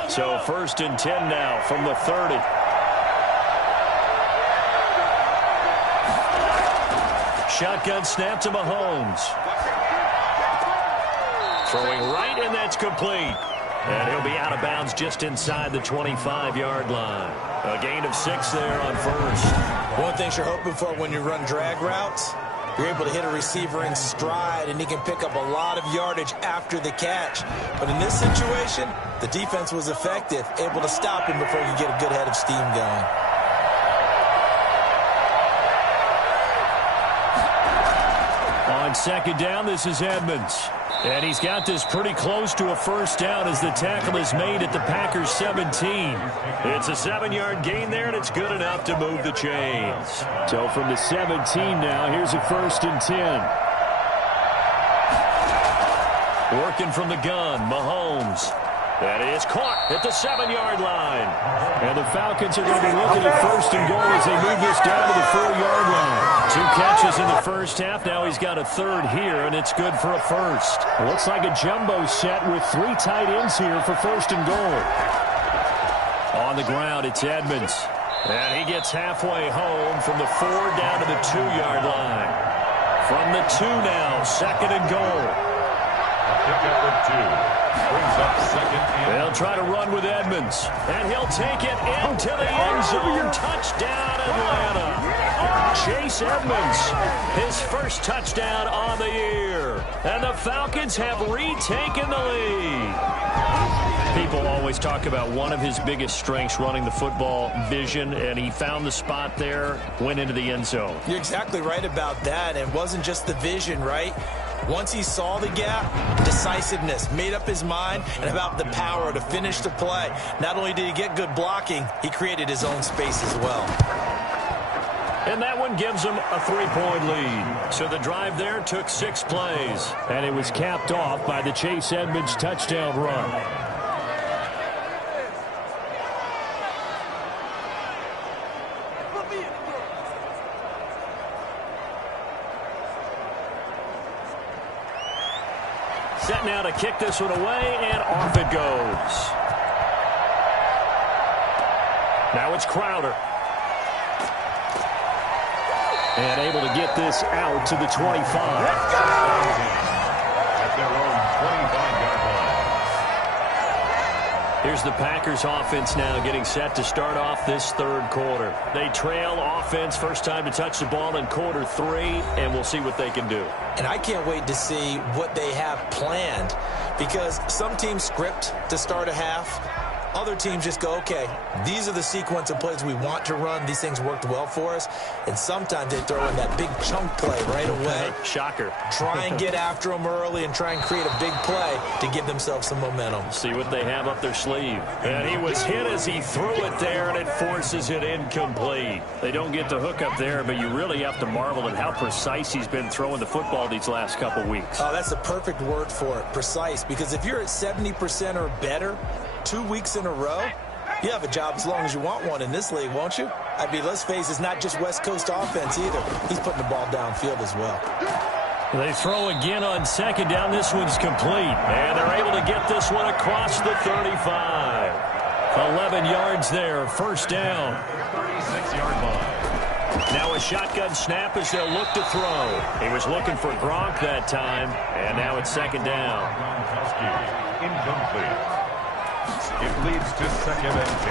So 1st and 10 now from the 30. Shotgun snap to Mahomes. Throwing right, and that's complete. And he'll be out of bounds just inside the 25-yard line. A gain of 6 there on first. One thing you're hoping for when you run drag routes, you're able to hit a receiver in stride, and he can pick up a lot of yardage after the catch. But in this situation, the defense was effective, able to stop him before he could get a good head of steam going. On second down, this is Edmonds. And he's got this pretty close to a first down as the tackle is made at the Packers' 17. It's a 7-yard gain there, and it's good enough to move the chains. So from the 17 now, here's a 1st and 10. Working from the gun, Mahomes. That is caught at the 7-yard line. And the Falcons are going to be looking at 1st and goal as they move this down to the 4-yard line. 2 catches in the first half. Now he's got a 3rd here, and it's good for a first. It looks like a jumbo set with 3 tight ends here for 1st and goal. On the ground, it's Edmonds. And he gets halfway home from the 4 down to the 2-yard line. From the 2 now, 2nd and goal. Pickup of 2. Brings up 2nd and... They'll try to run with Edmonds. And he'll take it into the end zone. Touchdown, Atlanta. Chase Edmonds, his first touchdown on the year. And the Falcons have retaken the lead. People always talk about one of his biggest strengths, running the football, vision, and he found the spot there, went into the end zone. You're exactly right about that. It wasn't just the vision, right? Once he saw the gap, decisiveness, made up his mind, and about the power to finish the play. Not only did he get good blocking, he created his own space as well. And that one gives them a 3-point lead. So the drive there took 6 plays. And it was capped off by the Chase Edmonds touchdown run. Set now to kick this one away, and off it goes. Now it's Crowder. And able to get this out to the 25. Let's go! At their own 25-yard line. Here's the Packers offense now getting set to start off this third quarter. They trail offense, first time to touch the ball in quarter 3, and we'll see what they can do. And I can't wait to see what they have planned, because some teams script to start a half. Other teams just go, okay, these are the sequence of plays we want to run. These things worked well for us. And sometimes they throw in that big chunk play right away. Shocker. Try and get after them early and try and create a big play to give themselves some momentum. See what they have up their sleeve. And he was hit as he threw it there, and it forces it incomplete. They don't get the hook up there, but you really have to marvel at how precise he's been throwing the football these last couple weeks. Oh, that's the perfect word for it, precise. Because if you're at 70% or better 2 weeks in a row, you have a job as long as you want one in this league, won't you? I mean, let's face it, it's not just West Coast offense either. He's putting the ball downfield as well. They throw again on second down. This one's complete. And they're able to get this one across the 35. 11 yards there, first down. 36-yard line. Now a shotgun snap as they'll look to throw. He was looking for Gronk that time, and now it's second down. Gronkowski, incomplete. It leads to second and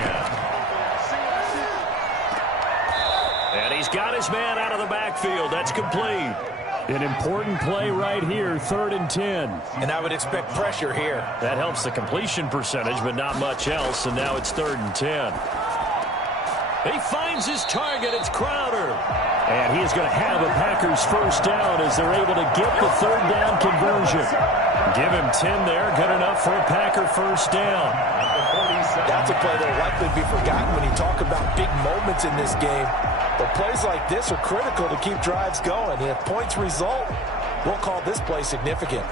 10. And he's got his man out of the backfield. That's complete. An important play right here, 3rd and 10. And I would expect pressure here. That helps the completion percentage, but not much else, and now it's 3rd and 10. He finds his target. It's Crowder. And he is going to have a Packers first down as they're able to get the 3rd down conversion. Give him 10 there. Good enough for a Packer first down. That's a play that will likely be forgotten when you talk about big moments in this game. But plays like this are critical to keep drives going. And if points result, we'll call this play significant.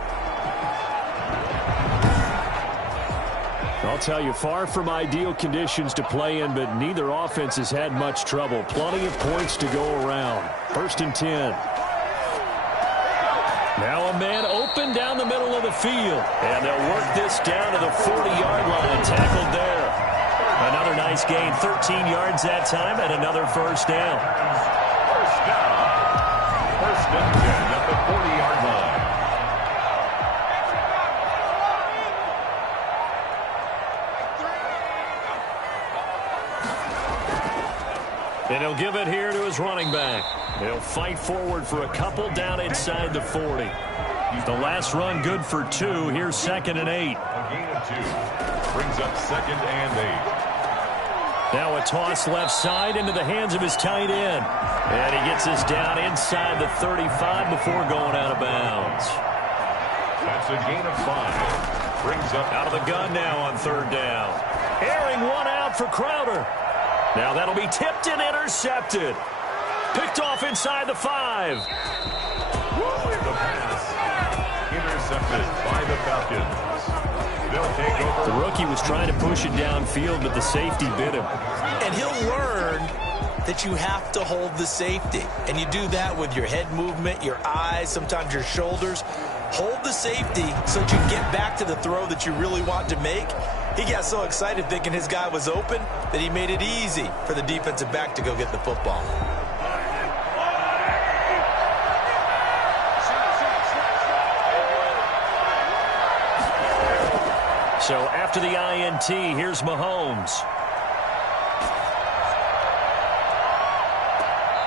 I'll tell you, far from ideal conditions to play in, but neither offense has had much trouble. Plenty of points to go around. 1st and 10. Now a man open down the middle of the field. And they'll work this down to the 40-yard line. Tackled there. Another nice gain. 13 yards that time and another first down. First down. 1st and 10 at the 40-yard line. And he'll give it here to his running back. He'll fight forward for a couple down inside the 40. The last run good for 2. Here's 2nd and 8. A gain of 2. Brings up 2nd and 8. Now a toss left side into the hands of his tight end. And he gets this down inside the 35 before going out of bounds. That's a gain of 5. Brings up out of the gun now on 3rd down. Airing one out for Crowder. Now that'll be tipped and intercepted. Picked off inside the 5. the pass. Intercepted by the Falcons. They'll take over. The rookie was trying to push it downfield, but the safety bit him. And he'll learn that you have to hold the safety. And you do that with your head movement, your eyes, sometimes your shoulders. Hold the safety so that you can get back to the throw that you really want to make. He got so excited thinking his guy was open that he made it easy for the defensive back to go get the football. So after the INT, here's Mahomes.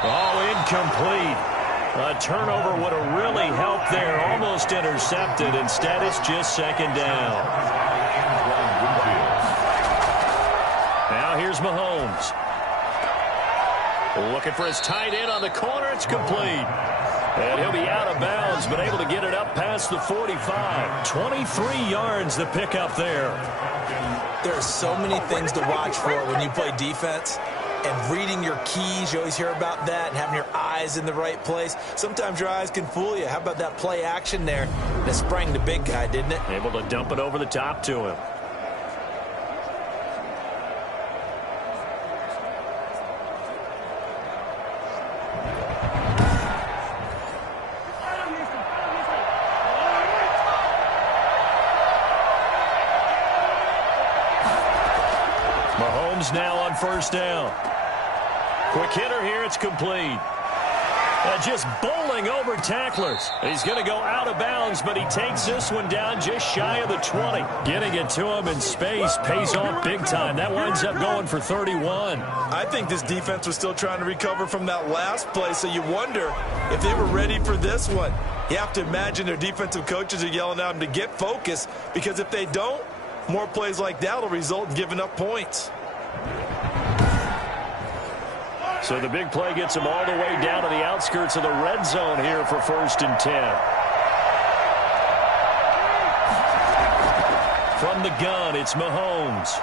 Oh, incomplete. A turnover would have really helped there. Almost intercepted. Instead, it's just 2nd down. Now here's Mahomes. Looking for his tight end on the corner. It's complete. And he'll be out of bounds, but able to get it up past the 45. 23 yards the pickup there. There are so many things to watch for when you play defense. And reading your keys, you always hear about that, and having your eyes in the right place. Sometimes your eyes can fool you. How about that play action there? That sprang the big guy, didn't it? Able to dump it over the top to him. Mahomes now on first down. Quick hitter here. It's complete. Just bowling over tacklers. He's going to go out of bounds, but he takes this one down just shy of the 20. Getting it to him in space pays off big time. That winds up going for 31. I think this defense was still trying to recover from that last play, so you wonder if they were ready for this one. You have to imagine their defensive coaches are yelling at them to get focused, because if they don't, more plays like that will result in giving up points. So the big play gets him all the way down to the outskirts of the red zone here for 1st and 10. From the gun, it's Mahomes.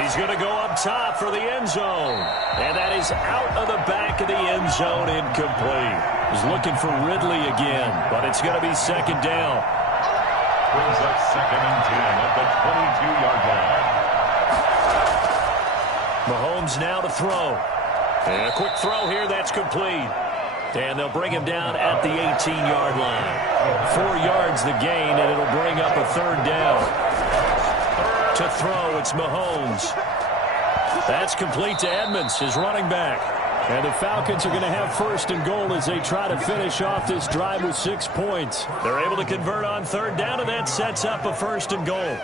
He's going to go up top for the end zone. And that is out of the back of the end zone, incomplete. He's looking for Ridley again, but it's going to be 2nd down. Brings up 2nd and 10 at the 22-yard line. Mahomes now to throw. And a quick throw here, that's complete. And they'll bring him down at the 18-yard line. 4 yards the gain, and it'll bring up a 3rd down. To throw, it's Mahomes. That's complete to Edmonds, his running back. And the Falcons are going to have 1st and goal as they try to finish off this drive with 6 points. They're able to convert on 3rd down, and that sets up a 1st and goal.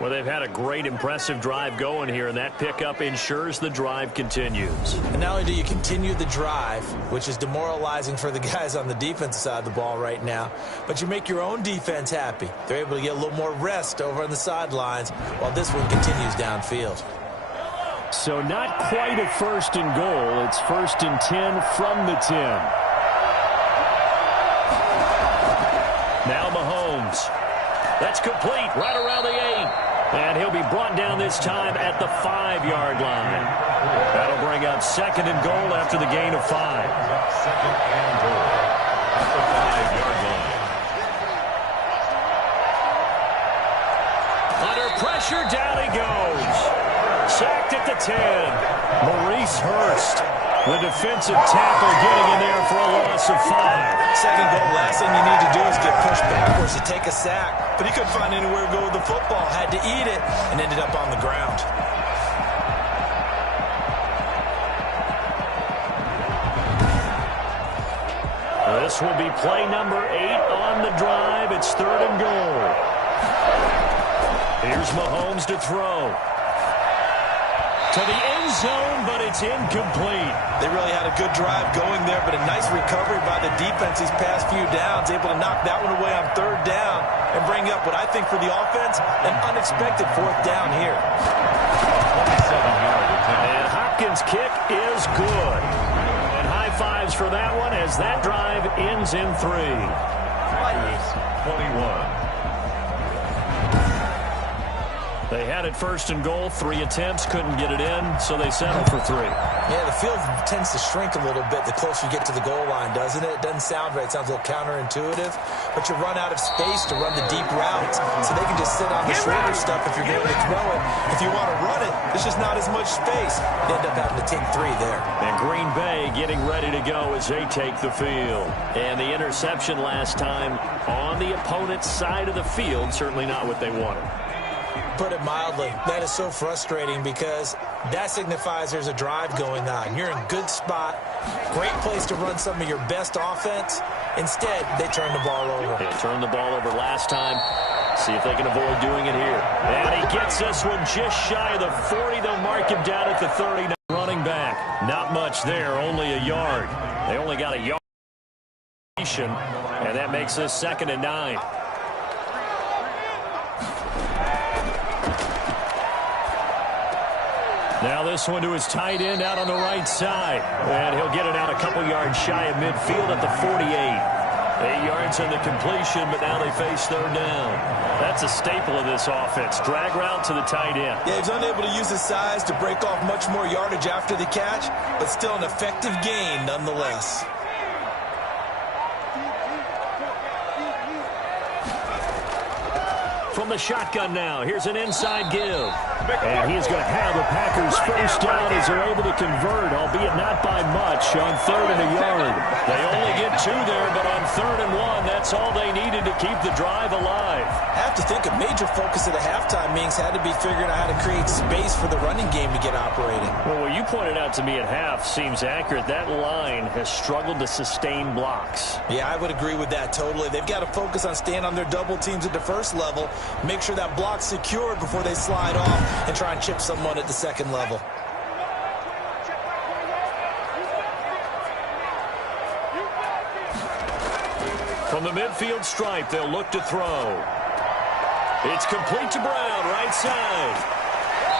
Well, they've had a great, impressive drive going here, and that pickup ensures the drive continues. And not only do you continue the drive, which is demoralizing for the guys on the defensive side of the ball right now, but you make your own defense happy. They're able to get a little more rest over on the sidelines while this one continues downfield. So not quite a 1st and goal. It's 1st and 10 from the 10. Now Mahomes. That's complete right around the 8. And he'll be brought down this time at the 5-yard line. That'll bring up 2nd and goal after the gain of 5. 2nd and goal at the 5-yard line. Under pressure, down he goes. Sacked at the 10. Maurice Hurst, the defensive tackle, getting in there for a loss of 5. 2nd goal, last thing you need to do is get pushed backwards to take a sack. But he couldn't find anywhere to go with the football. Had to eat it and ended up on the ground. This will be play number 8 on the drive. It's 3rd and goal. Here's Mahomes to throw. To the end zone, but it's incomplete. They really had a good drive going there, but a nice recovery by the defense these past few downs, able to knock that one away on 3rd down and bring up what I think for the offense, an unexpected 4th down here. 27-yard attempt. And Hopkins' kick is good. And high fives for that one as that drive ends in 3. 21. They had it 1st and goal, 3 attempts, couldn't get it in, so they settled for 3. Yeah, the field tends to shrink a little bit the closer you get to the goal line, doesn't it? It doesn't sound right. It sounds a little counterintuitive, but you run out of space to run the deep routes, so they can just sit on the shorter stuff if you're going to throw it. If you want to run it, there's just not as much space. You end up having to take 3 there. And Green Bay getting ready to go as they take the field. And the interception last time on the opponent's side of the field, certainly not what they wanted. Put it mildly, that is so frustrating because that signifies there's a drive going on. You're in a good spot, great place to run some of your best offense. Instead, they turn the ball over. They turned the ball over last time. See if they can avoid doing it here. And he gets this one just shy of the 40. They'll mark him down at the 30. Running back. Not much there, only a yard. They only got a yard. And that makes this 2nd and 9. Now this one to his tight end out on the right side. And he'll get it out a couple yards shy of midfield at the 48. 8 yards on the completion, but now they face 3rd down. That's a staple of this offense. Drag route to the tight end. Yeah, he's unable to use his size to break off much more yardage after the catch, but still an effective gain nonetheless. From the shotgun now, here's an inside give. And he is going to have the Packers 1st down as they're able to convert, albeit not by much, on 3rd and a yard. They only get 2 there, but on 3rd and 1, that's all they needed to keep the drive alive. have to think a major focus of the halftime meetings had to be figuring out how to create space for the running game to get operating. Well, what you pointed out to me at half seems accurate. That line has struggled to sustain blocks. Yeah, I would agree with that totally. They've got to focus on staying on their double teams at the first level, make sure that block's secured before they slide off and try and chip someone at the second level. From the midfield stripe, they'll look to throw. It's complete to Brown, right side.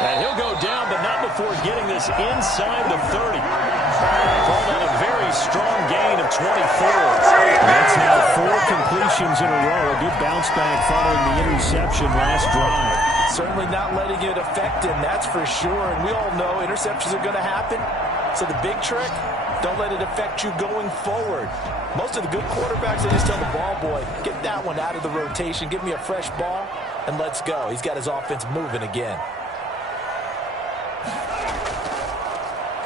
And he'll go down, but not before getting this inside the 30. Called on a very strong gain of 24. That's now 4 completions in a row. A good bounce back following the interception last drive. Certainly not letting it affect him, that's for sure. And we all know interceptions are going to happen. So the big trick, don't let it affect you going forward. Most of the good quarterbacks, they just tell the ball boy, get that one out of the rotation, give me a fresh ball, and let's go. He's got his offense moving again.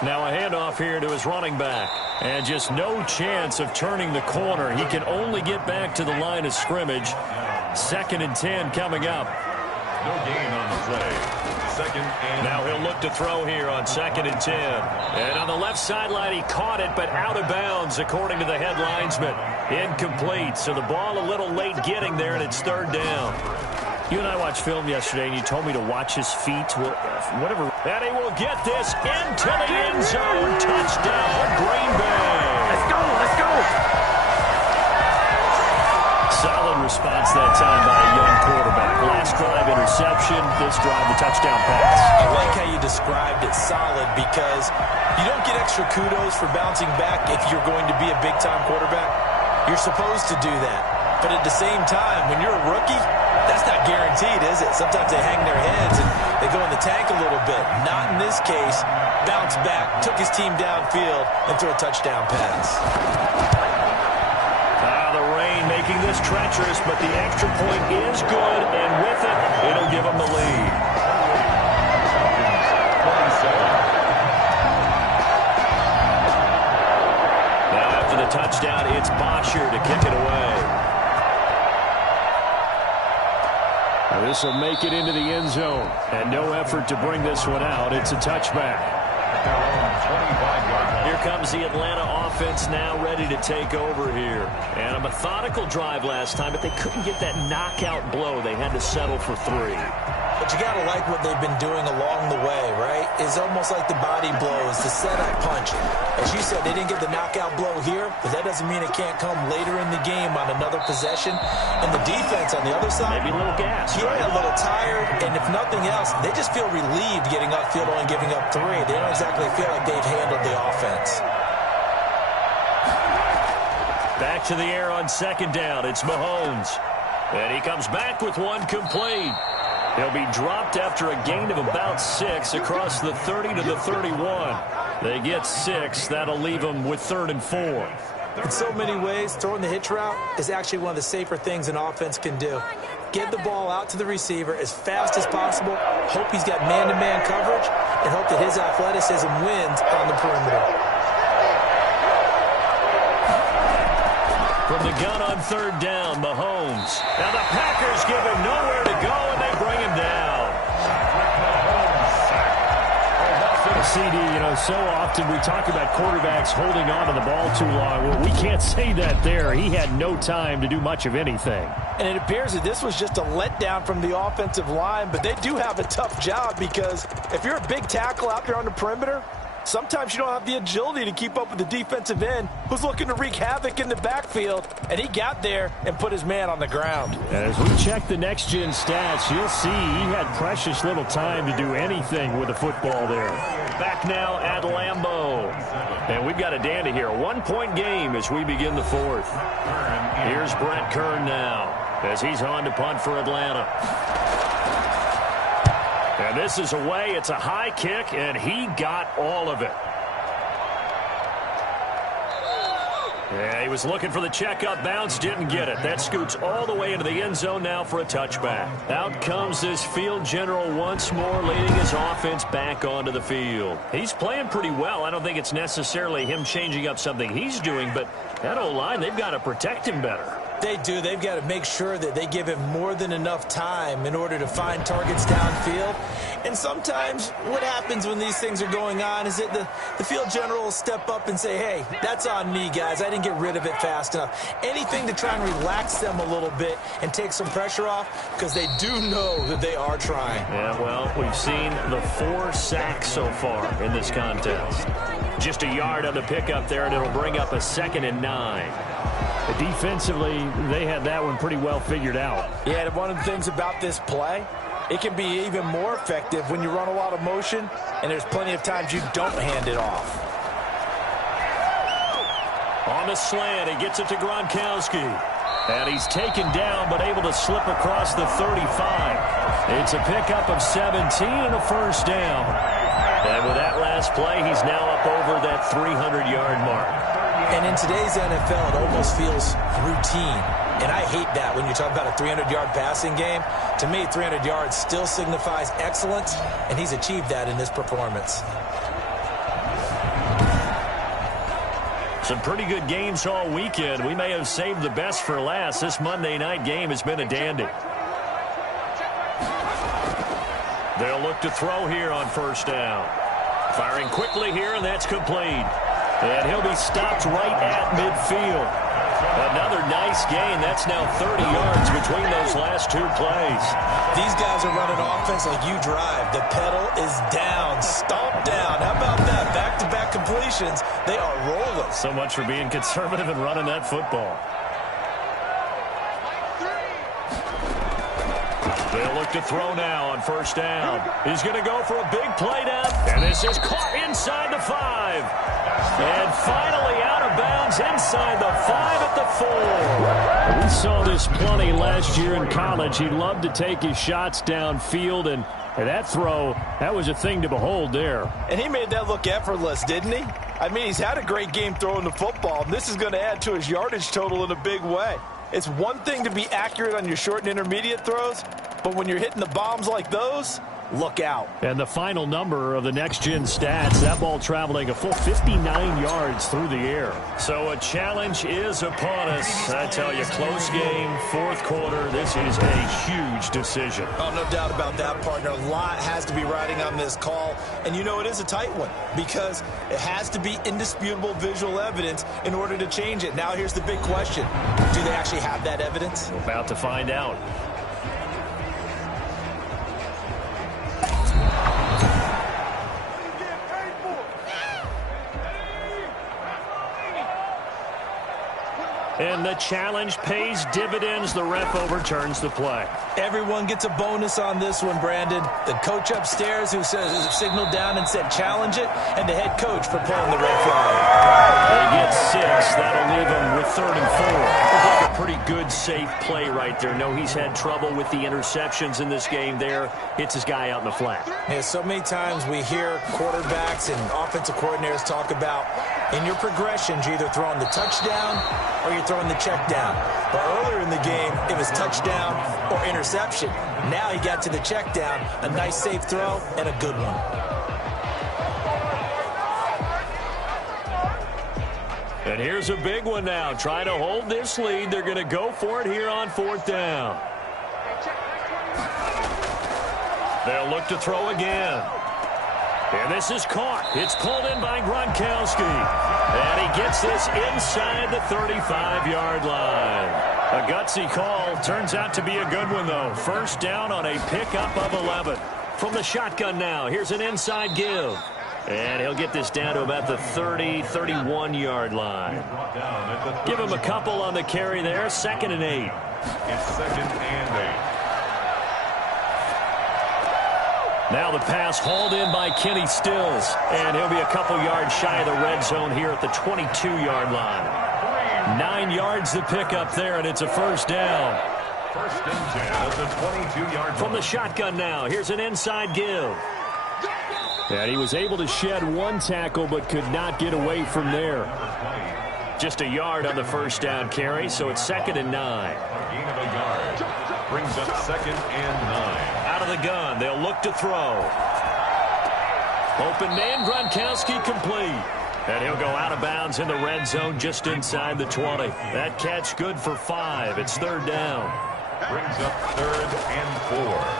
Now a handoff here to his running back. And just no chance of turning the corner. He can only get back to the line of scrimmage. 2nd and 10 coming up. No gain on the play. Now he'll look to throw here on 2nd and 10. And on the left sideline, he caught it, but out of bounds, according to the head linesman. Incomplete, so the ball a little late getting there, and it's 3rd down. You and I watched film yesterday, and you told me to watch his feet. Whatever. And he will get this into the end zone. Touchdown, Green Bay. Let's go, let's go. Solid response that time by a young quarterback. Last drive interception, this drive the touchdown pass. I like how you described it, solid, because you don't get extra kudos for bouncing back if you're going to be a big-time quarterback. You're supposed to do that. But at the same time, when you're a rookie, that's not guaranteed, is it? Sometimes they hang their heads and they go in the tank a little bit. Not in this case. Bounced back, took his team downfield, and threw a touchdown pass. Making this treacherous, but the extra point is good, and with it, it'll give them the lead. Now after the touchdown, it's Bosher to kick it away. This will make it into the end zone, and no effort to bring this one out. It's a touchback. Here comes the Atlanta offense now ready to take over here. And a methodical drive last time, but they couldn't get that knockout blow. They had to settle for 3. But you got to like what they've been doing along the way, right? It's almost like the body blows, the setup punch. As you said, they didn't get the knockout blow here, but that doesn't mean it can't come later in the game on another possession. And the defense on the other side, maybe a little gas, yeah, right? A little tired, and if nothing else, they just feel relieved getting upfield only giving up 3. They don't exactly feel like they've handled the offense. Back to the air on 2nd down. It's Mahomes. And he comes back with one complete. He'll be dropped after a gain of about 6 across the 30 to the 31. They get 6. That'll leave them with 3rd and 4. In so many ways, throwing the hitch route is actually one of the safer things an offense can do. Get the ball out to the receiver as fast as possible, hope he's got man-to-man coverage, and hope that his athleticism wins on the perimeter. From the gun on 3rd down, Mahomes. Now the Packers give him nowhere to go, and they bring him down. CD, so often we talk about quarterbacks holding on to the ball too long. Well, we can't say that there. He had no time to do much of anything. And it appears that this was just a letdown from the offensive line, but they do have a tough job because if you're a big tackle out there on the perimeter, sometimes you don't have the agility to keep up with the defensive end who's looking to wreak havoc in the backfield, and he got there and put his man on the ground. As we check the next-gen stats, you'll see he had precious little time to do anything with the football there. Back now at Lambeau. And we've got a dandy here. A 1-point game as we begin the 4th. Here's Brett Kern now as he's on to punt for Atlanta. And this is away. It's a high kick, and he got all of it. Yeah, he was looking for the checkup bounce, didn't get it. That scoots all the way into the end zone now for a touchback. Out comes this field general once more, leading his offense back onto the field. He's playing pretty well. I don't think it's necessarily him changing up something he's doing, but that O-line, they've got to protect him better. They do. They've got to make sure that they give him more than enough time in order to find targets downfield. And sometimes what happens when these things are going on is that the field general will step up and say, hey, that's on me, guys. I didn't get rid of it fast enough. Anything to try and relax them a little bit and take some pressure off, because they do know that they are trying. Yeah, well, we've seen the 4 sacks so far in this contest. Just a yard on the pickup there, and it'll bring up a 2nd and 9. Defensively, they had that one pretty well figured out. Yeah, and one of the things about this play, it can be even more effective when you run a lot of motion, and there's plenty of times you don't hand it off. On the slant, he gets it to Gronkowski. And he's taken down, but able to slip across the 35. It's a pickup of 17 and a first down. And with that last play, he's now up over that 300-yard mark. And in today's NFL, it almost feels routine. And I hate that when you talk about a 300-yard passing game. To me, 300 yards still signifies excellence, and he's achieved that in this performance. Some pretty good games all weekend. We may have saved the best for last. This Monday night game has been a dandy. They'll look to throw here on first down. Firing quickly here, and that's complete. And he'll be stopped right at midfield. Another nice gain. That's now 30 yards between those last 2 plays. These guys are running offense like you drive. The pedal is down, stomped down. How about that? Back-to-back completions. They are rolling. So much for being conservative and running that football. They'll look to throw now on first down. He's going to go for a big play down. And this is caught inside the 5. And finally out of bounds inside the 5 at the 4. We saw this plenty last year in college. He loved to take his shots downfield, and that throw, that was a thing to behold there. And he made that look effortless, didn't he? I mean, he's had a great game throwing the football, and this is going to add to his yardage total in a big way. It's one thing to be accurate on your short and intermediate throws, but when you're hitting the bombs like those, look out. And the final number of the next-gen stats, that ball traveling a full 59 yards through the air. So a challenge is upon us. I tell you, close game, 4th quarter. This is a huge decision. Oh, no doubt about that, partner. A lot has to be riding on this call. And you know it is a tight one because it has to be indisputable visual evidence in order to change it. Now here's the big question. Do they actually have that evidence? We're about to find out. And the challenge pays dividends. The ref overturns the play. Everyone gets a bonus on this one, Brandon. The coach upstairs who signaled down and said challenge it, and the head coach for pulling the red flag. They get 6. That'll leave them with 3rd and 4. Looks like a pretty good, safe play right there. No, he's had trouble with the interceptions in this game there. Hits his guy out in the flat. Yeah, so many times we hear quarterbacks and offensive coordinators talk about in your progressions, you're either throwing the touchdown or you're throwing the check down. But earlier in the game, it was touchdown or interception. Now he got to the check down, a nice safe throw, and a good one. And here's a big one now. Trying to hold this lead. They're going to go for it here on 4th down. They'll look to throw again. And this is caught. It's pulled in by Gronkowski. And he gets this inside the 35-yard line. A gutsy call. Turns out to be a good one, though. First down on a pickup of 11. From the shotgun now, here's an inside give. And he'll get this down to about the 30, 31-yard line. Give him a couple on the carry there. 2nd and 8. It's 2nd and 8. Now the pass hauled in by Kenny Stills. And he'll be a couple yards shy of the red zone here at the 22-yard line. 9 yards to pick up there, and it's a first down. 1st and 10 at the 22-yard line. From the shotgun now, here's an inside give. And he was able to shed 1 tackle, but could not get away from there. Just a yard on the first down carry, so it's 2nd and 9. Gain of a yard. Brings up 2nd and 9. Out of the gun, they'll look to throw. Open man, Gronkowski complete. And he'll go out of bounds in the red zone just inside the 20. That catch good for 5. It's third down. Brings up 3rd and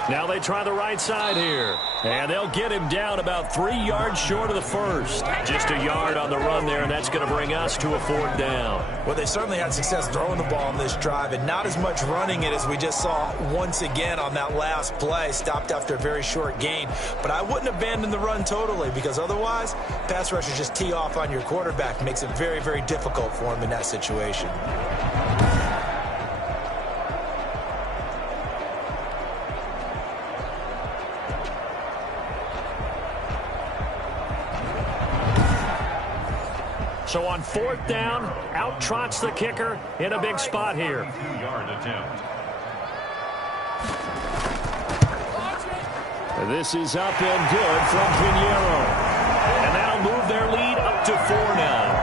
4. Now they try the right side here. And they'll get him down about 3 yards short of the first. Just a yard on the run there, and that's going to bring us to a 4th down. Well, they certainly had success throwing the ball on this drive, and not as much running it as we just saw once again on that last play. Stopped after a very short gain. But I wouldn't abandon the run totally, because otherwise, pass rushers just tee off on your quarterback. Makes it very, very difficult for him in that situation. So on 4th down, out trots the kicker in a big spot here. 2-yard attempt. This is up and good from Pinheiro. And that'll move their lead up to 4 now.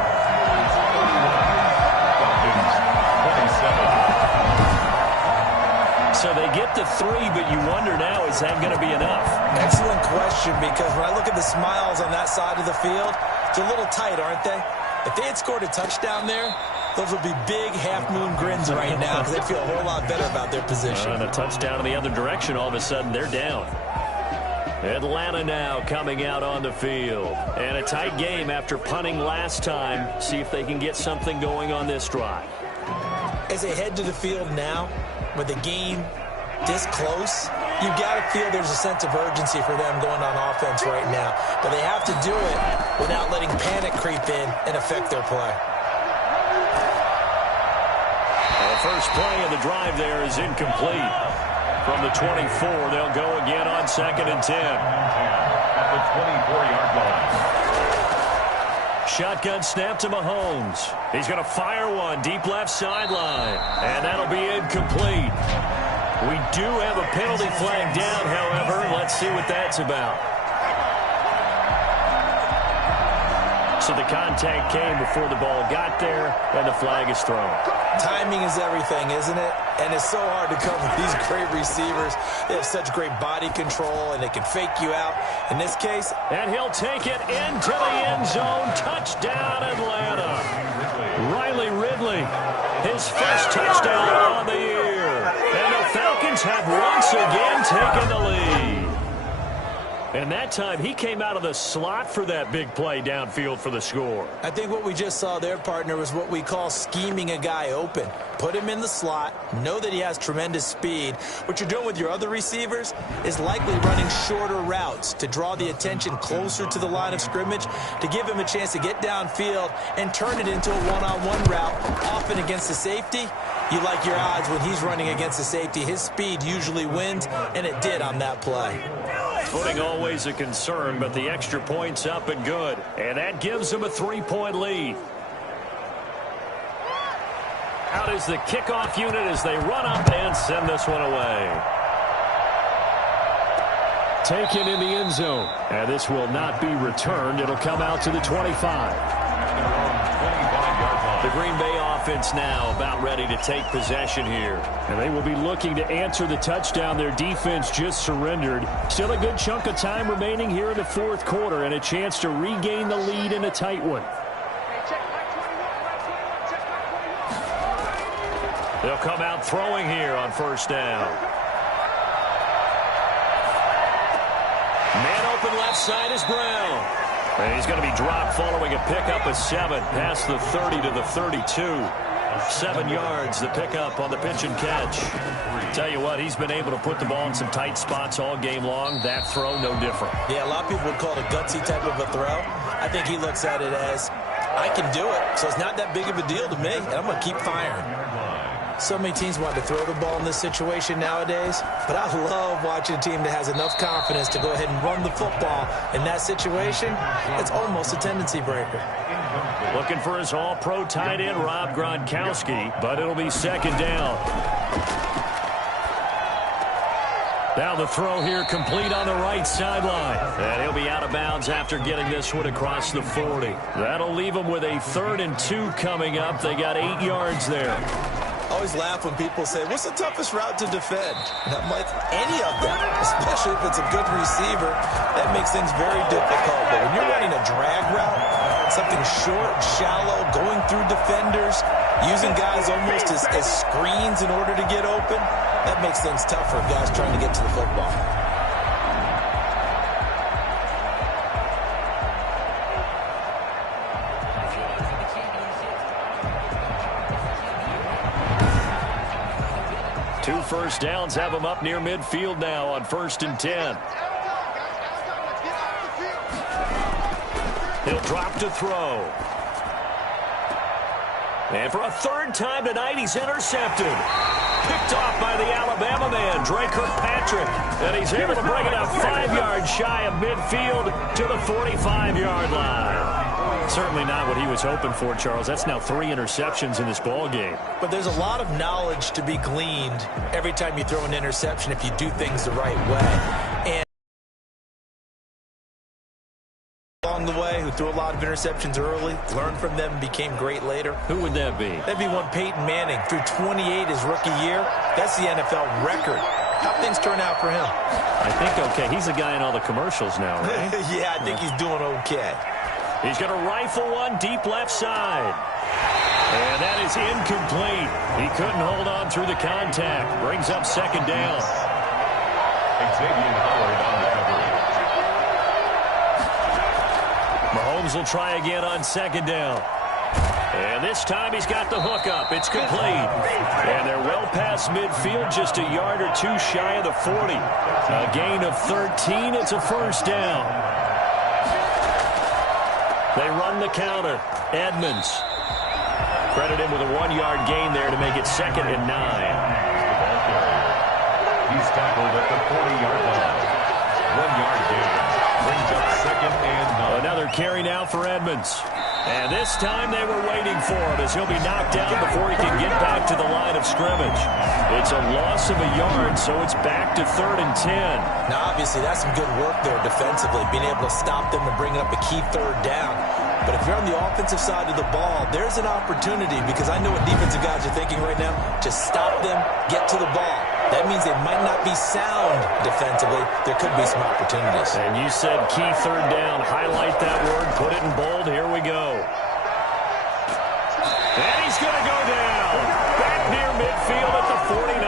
So they get to 3, but you wonder now, is that going to be enough? Excellent question, because when I look at the smiles on that side of the field, it's a little tight, aren't they? If they had scored a touchdown there, those would be big half-moon grins right now because they'd feel a whole lot better about their position. And a touchdown in the other direction, all of a sudden they're down. Atlanta now coming out on the field. And a tight game after punting last time. See if they can get something going on this drive. As they head to the field now, with the game this close, you've got to feel there's a sense of urgency for them going on offense right now. But they have to do it without letting panic creep in and affect their play. The first play of the drive there is incomplete. From the 24, they'll go again on 2nd and 10. At the 24-yard line. Shotgun snap to Mahomes. He's going to fire one deep left sideline. And that'll be incomplete. We do have a penalty flag down, however. Let's see what that's about. So the contact came before the ball got there, and the flag is thrown. Timing is everything, isn't it? And it's so hard to cover these great receivers. They have such great body control, and they can fake you out. In this case, and he'll take it into the end zone. Touchdown, Atlanta. Riley Ridley, his first touchdown on the year. And the Falcons have once again taken the lead. And that time, he came out of the slot for that big play downfield for the score. I think what we just saw there, partner, was what we call scheming a guy open. Put him in the slot, know that he has tremendous speed. What you're doing with your other receivers is likely running shorter routes to draw the attention closer to the line of scrimmage, to give him a chance to get downfield and turn it into a one-on-one route, often against the safety. You like your odds when he's running against the safety. His speed usually wins, and it did on that play. Footing always a concern, but the extra point's up and good. And that gives them a 3-point lead. Out is the kickoff unit as they run up and send this one away. Taken in the end zone. And this will not be returned. It'll come out to the 25. The Green Bay offense now about ready to take possession here. And they will be looking to answer the touchdown their defense just surrendered. Still a good chunk of time remaining here in the 4th quarter and a chance to regain the lead in a tight one. They'll come out throwing here on 1st down. Man open left side is Brown. And he's going to be dropped following a pickup of 7 past the 30 to the 32. 7 yards, the pickup on the pitch and catch. Tell you what, he's been able to put the ball in some tight spots all game long. That throw, no different. Yeah, a lot of people would call it a gutsy type of a throw. I think he looks at it as, I can do it, so it's not that big of a deal to me, and I'm going to keep firing. So many teams want to throw the ball in this situation nowadays, but I love watching a team that has enough confidence to go ahead and run the football. In that situation, it's almost a tendency breaker. Looking for his all-pro tight end, Rob Gronkowski, but it'll be 2nd down. Now the throw here complete on the right sideline. And he'll be out of bounds after getting this one across the 40. That'll leave him with a 3rd and 2 coming up. They got 8 yards there. I always laugh when people say, what's the toughest route to defend? And I'm like, any of them, especially if it's a good receiver. That makes things very difficult. But when you're running a drag route, Something short, shallow, going through defenders, using guys almost as screens in order to get open. That makes things tough for guys trying to get to the football. Two first downs have him up near midfield now on 1st and 10. He'll drop to throw. And for a third time tonight, he's intercepted. Picked off by the Alabama man, Dre Kirkpatrick. And he's able to bring it up 5 yards shy of midfield to the 45-yard line. Certainly not what he was hoping for, Charles. That's now 3 interceptions in this ball game. But there's a lot of knowledge to be gleaned every time you throw an interception if you do things the right way. And along the way, who threw a lot of interceptions early, learned from them, became great later. Who would that be? That'd be one Peyton Manning. Threw 28 his rookie year. That's the NFL record. How things turn out for him? I think okay. He's the guy in all the commercials now, right? Yeah, I think he's doing okay. He's going to rifle one deep left side. And that is incomplete. He couldn't hold on through the contact. Brings up 2nd down. Xavier Howard on the coverage. Mahomes will try again on 2nd down. And this time he's got the hook up. It's complete. And they're well past midfield, just a yard or two shy of the 40. A gain of 13. It's a first down. They run the counter. Edmonds. Credit him with a 1-yard gain there to make it 2nd and 9. He's tackled at the 40-yard line. 1-yard gain. Brings up 2nd and 9. Another carry now for Edmonds. And this time they were waiting for him as he'll be knocked down before he can get back to the line of scrimmage. It's a loss of a yard, so it's back to 3rd and 10. Now, obviously, that's some good work there defensively, being able to stop them and bring up a key 3rd down. But if you're on the offensive side of the ball, there's an opportunity, because I know what defensive guys are thinking right now. Just stop them, get to the ball. That means they might not be sound defensively. There could be some opportunities. And you said key 3rd down. Highlight that word. Put it in bold. Here we go. And he's going to go down. Back near midfield at the 49.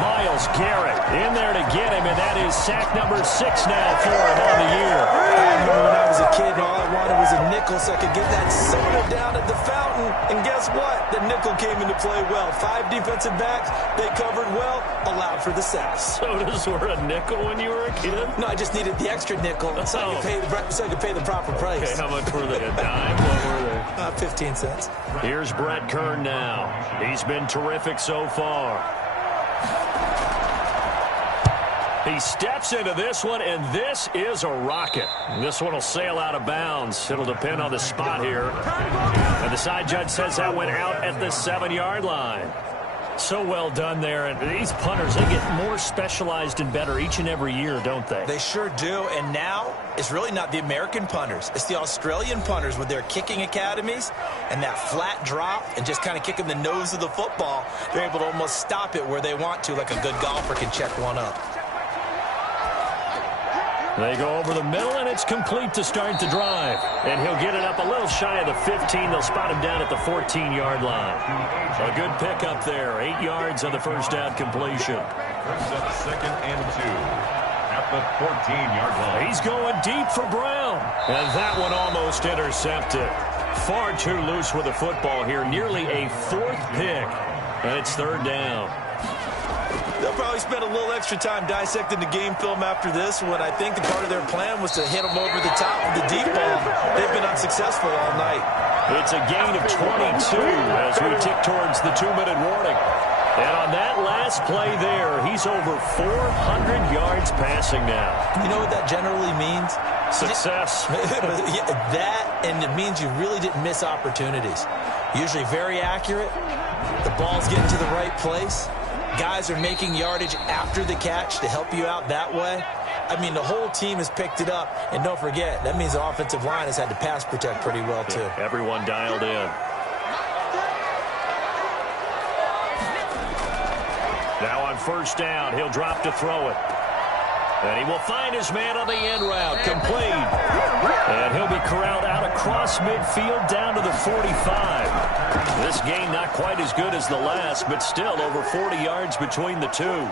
Myles Garrett in there to get him, and that is sack number 6 now for him on the year. I remember when I was a kid and all I wanted was a nickel so I could get that soda down at the fountain. And guess what? The nickel came into play well. 5 defensive backs, they covered well, allowed for the sacks. Sodas were a nickel when you were a kid? No, I just needed the extra nickel so I could pay the proper price. Okay, how much were they? A dime? What were they? 15 cents. Here's Brett Kern now. He's been terrific so far. He steps into this one, and this is a rocket. This one will sail out of bounds. It'll depend on the spot here. And the side judge says that went out at the 7-yard line. So well done there. And these punters, they get more specialized and better each and every year, don't they? They sure do. And now it's really not the American punters. It's the Australian punters with their kicking academies and that flat drop and just kind of kicking the nose of the football. They're able to almost stop it where they want to, like a good golfer can check one up. They go over the middle, and it's complete to start the drive. And he'll get it up a little shy of the 15. They'll spot him down at the 14-yard line. A good pickup there. 8 yards on the first down completion. Brings up 2nd and 2 at the 14-yard line. He's going deep for Brown. And that one almost intercepted. Far too loose with the football here. Nearly a 4th pick. And it's 3rd down. They'll probably spend a little extra time dissecting the game film after this one. I think the part of their plan was to hit them over the top of the deep ball. They've been unsuccessful all night. It's a gain of 22 as we tick towards the 2-minute warning. And on that last play there, he's over 400 yards passing now. You know what that generally means? Success. That, and it means you really didn't miss opportunities. Usually very accurate. The ball's getting to the right place. Guys are making yardage after the catch to help you out that way. I mean, the whole team has picked it up. And don't forget, that means the offensive line has had to pass protect pretty well, too. Yeah, everyone dialed in. Now on 1st down, he'll drop to throw it. And he will find his man on the end route, complete. And he'll be corralled out across midfield down to the 45. This gain not quite as good as the last, but still over 40 yards between the two.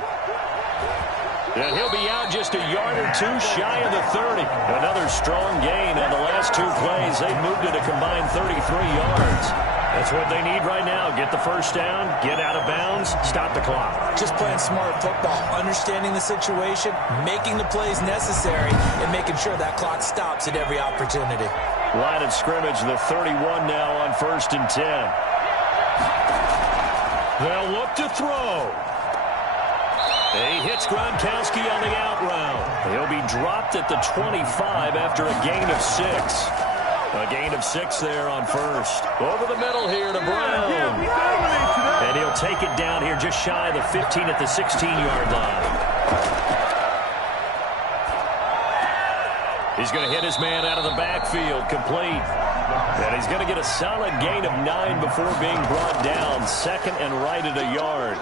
And he'll be out just a yard or two shy of the 30. Another strong gain on the last two plays. They've moved it a combined 33 yards. That's what they need right now. Get the first down, get out of bounds, stop the clock. Just playing smart football, understanding the situation, making the plays necessary, and making sure that clock stops at every opportunity. Line of scrimmage, the 31 now on 1st and 10. They'll look to throw. He hits Gronkowski on the out route. He'll be dropped at the 25 after a gain of 6. A gain of 6 there on first. Over the middle here to Brown. And he'll take it down here just shy of the 15 at the 16-yard line. He's going to hit his man out of the backfield, complete. And he's going to get a solid gain of 9 before being brought down. Second and right at a yard.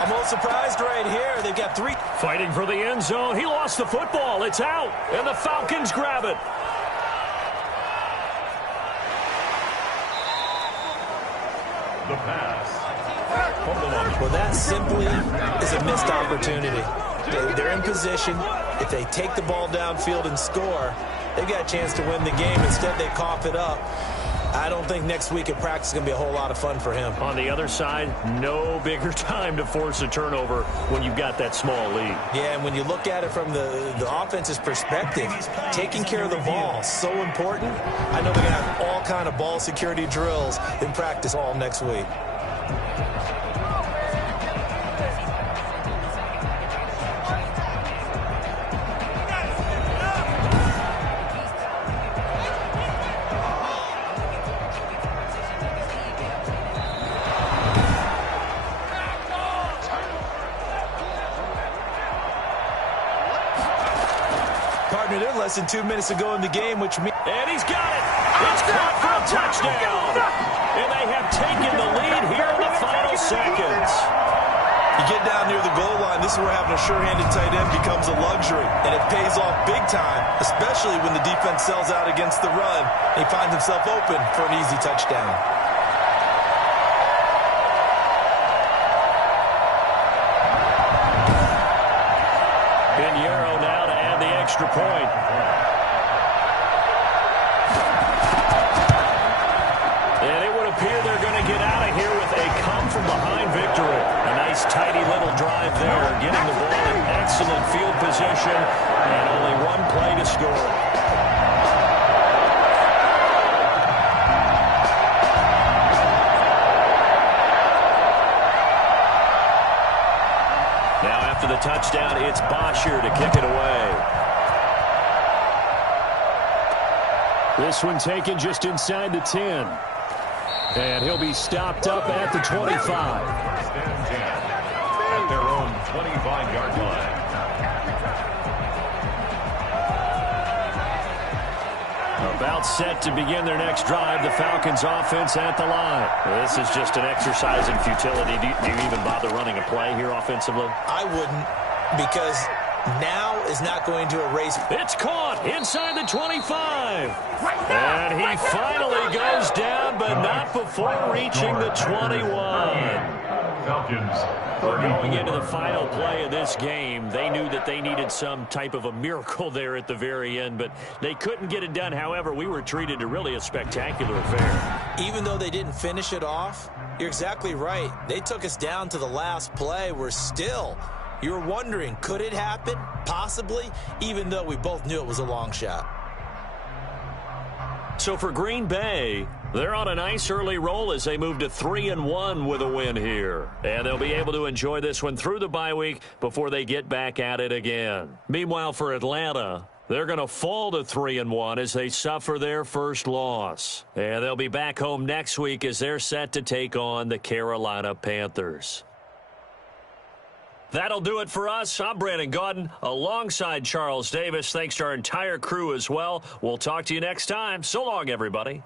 I'm a little surprised right here. They've got 3. Fighting for the end zone. He lost the football. It's out. And the Falcons grab it. The pass. Well, that simply is a missed opportunity. They're in position. If they take the ball downfield and score, they've got a chance to win the game. Instead, they cough it up. I don't think next week at practice is going to be a whole lot of fun for him. On the other side, no bigger time to force a turnover when you've got that small lead. Yeah, and when you look at it from the offense's perspective, taking care of the ball is so important. I know they're going to have all kind of ball security drills in practice all next week. Less than 2 minutes ago in the game, which means... And he's got it! It's caught for a touchdown! And they have taken the lead here in the final seconds. You get down near the goal line, this is where having a sure-handed tight end becomes a luxury. And it pays off big time, especially when the defense sells out against the run. And he finds himself open for an easy touchdown. Pinheiro now to add the extra point. And it would appear they're going to get out of here with a come-from-behind victory. A nice, tidy little drive there, getting the ball in excellent field position, and only one play to score. Now after the touchdown, it's Bosher to kick it away. This one taken just inside the 10. And he'll be stopped up at the 25. First and 10 at their own 25-yard line. About set to begin their next drive, the Falcons offense at the line. This is just an exercise in futility. Do you even bother running a play here offensively? I wouldn't, because now is not going to erase. It's caught inside the 25. And he finally goes down, but not before reaching the 21. Falcons. Going into the final play of this game, they knew that they needed some type of a miracle there at the very end, but they couldn't get it done. However, we were treated to really a spectacular affair. Even though they didn't finish it off, you're exactly right. They took us down to the last play. We're still, you were wondering, could it happen? Possibly, even though we both knew it was a long shot. So for Green Bay, they're on a nice early roll as they move to 3-1 with a win here. And they'll be able to enjoy this one through the bye week before they get back at it again. Meanwhile, for Atlanta, they're going to fall to 3-1 as they suffer their first loss. And they'll be back home next week as they're set to take on the Carolina Panthers. That'll do it for us. I'm Brandon Gaudin alongside Charles Davis. Thanks to our entire crew as well. We'll talk to you next time. So long, everybody.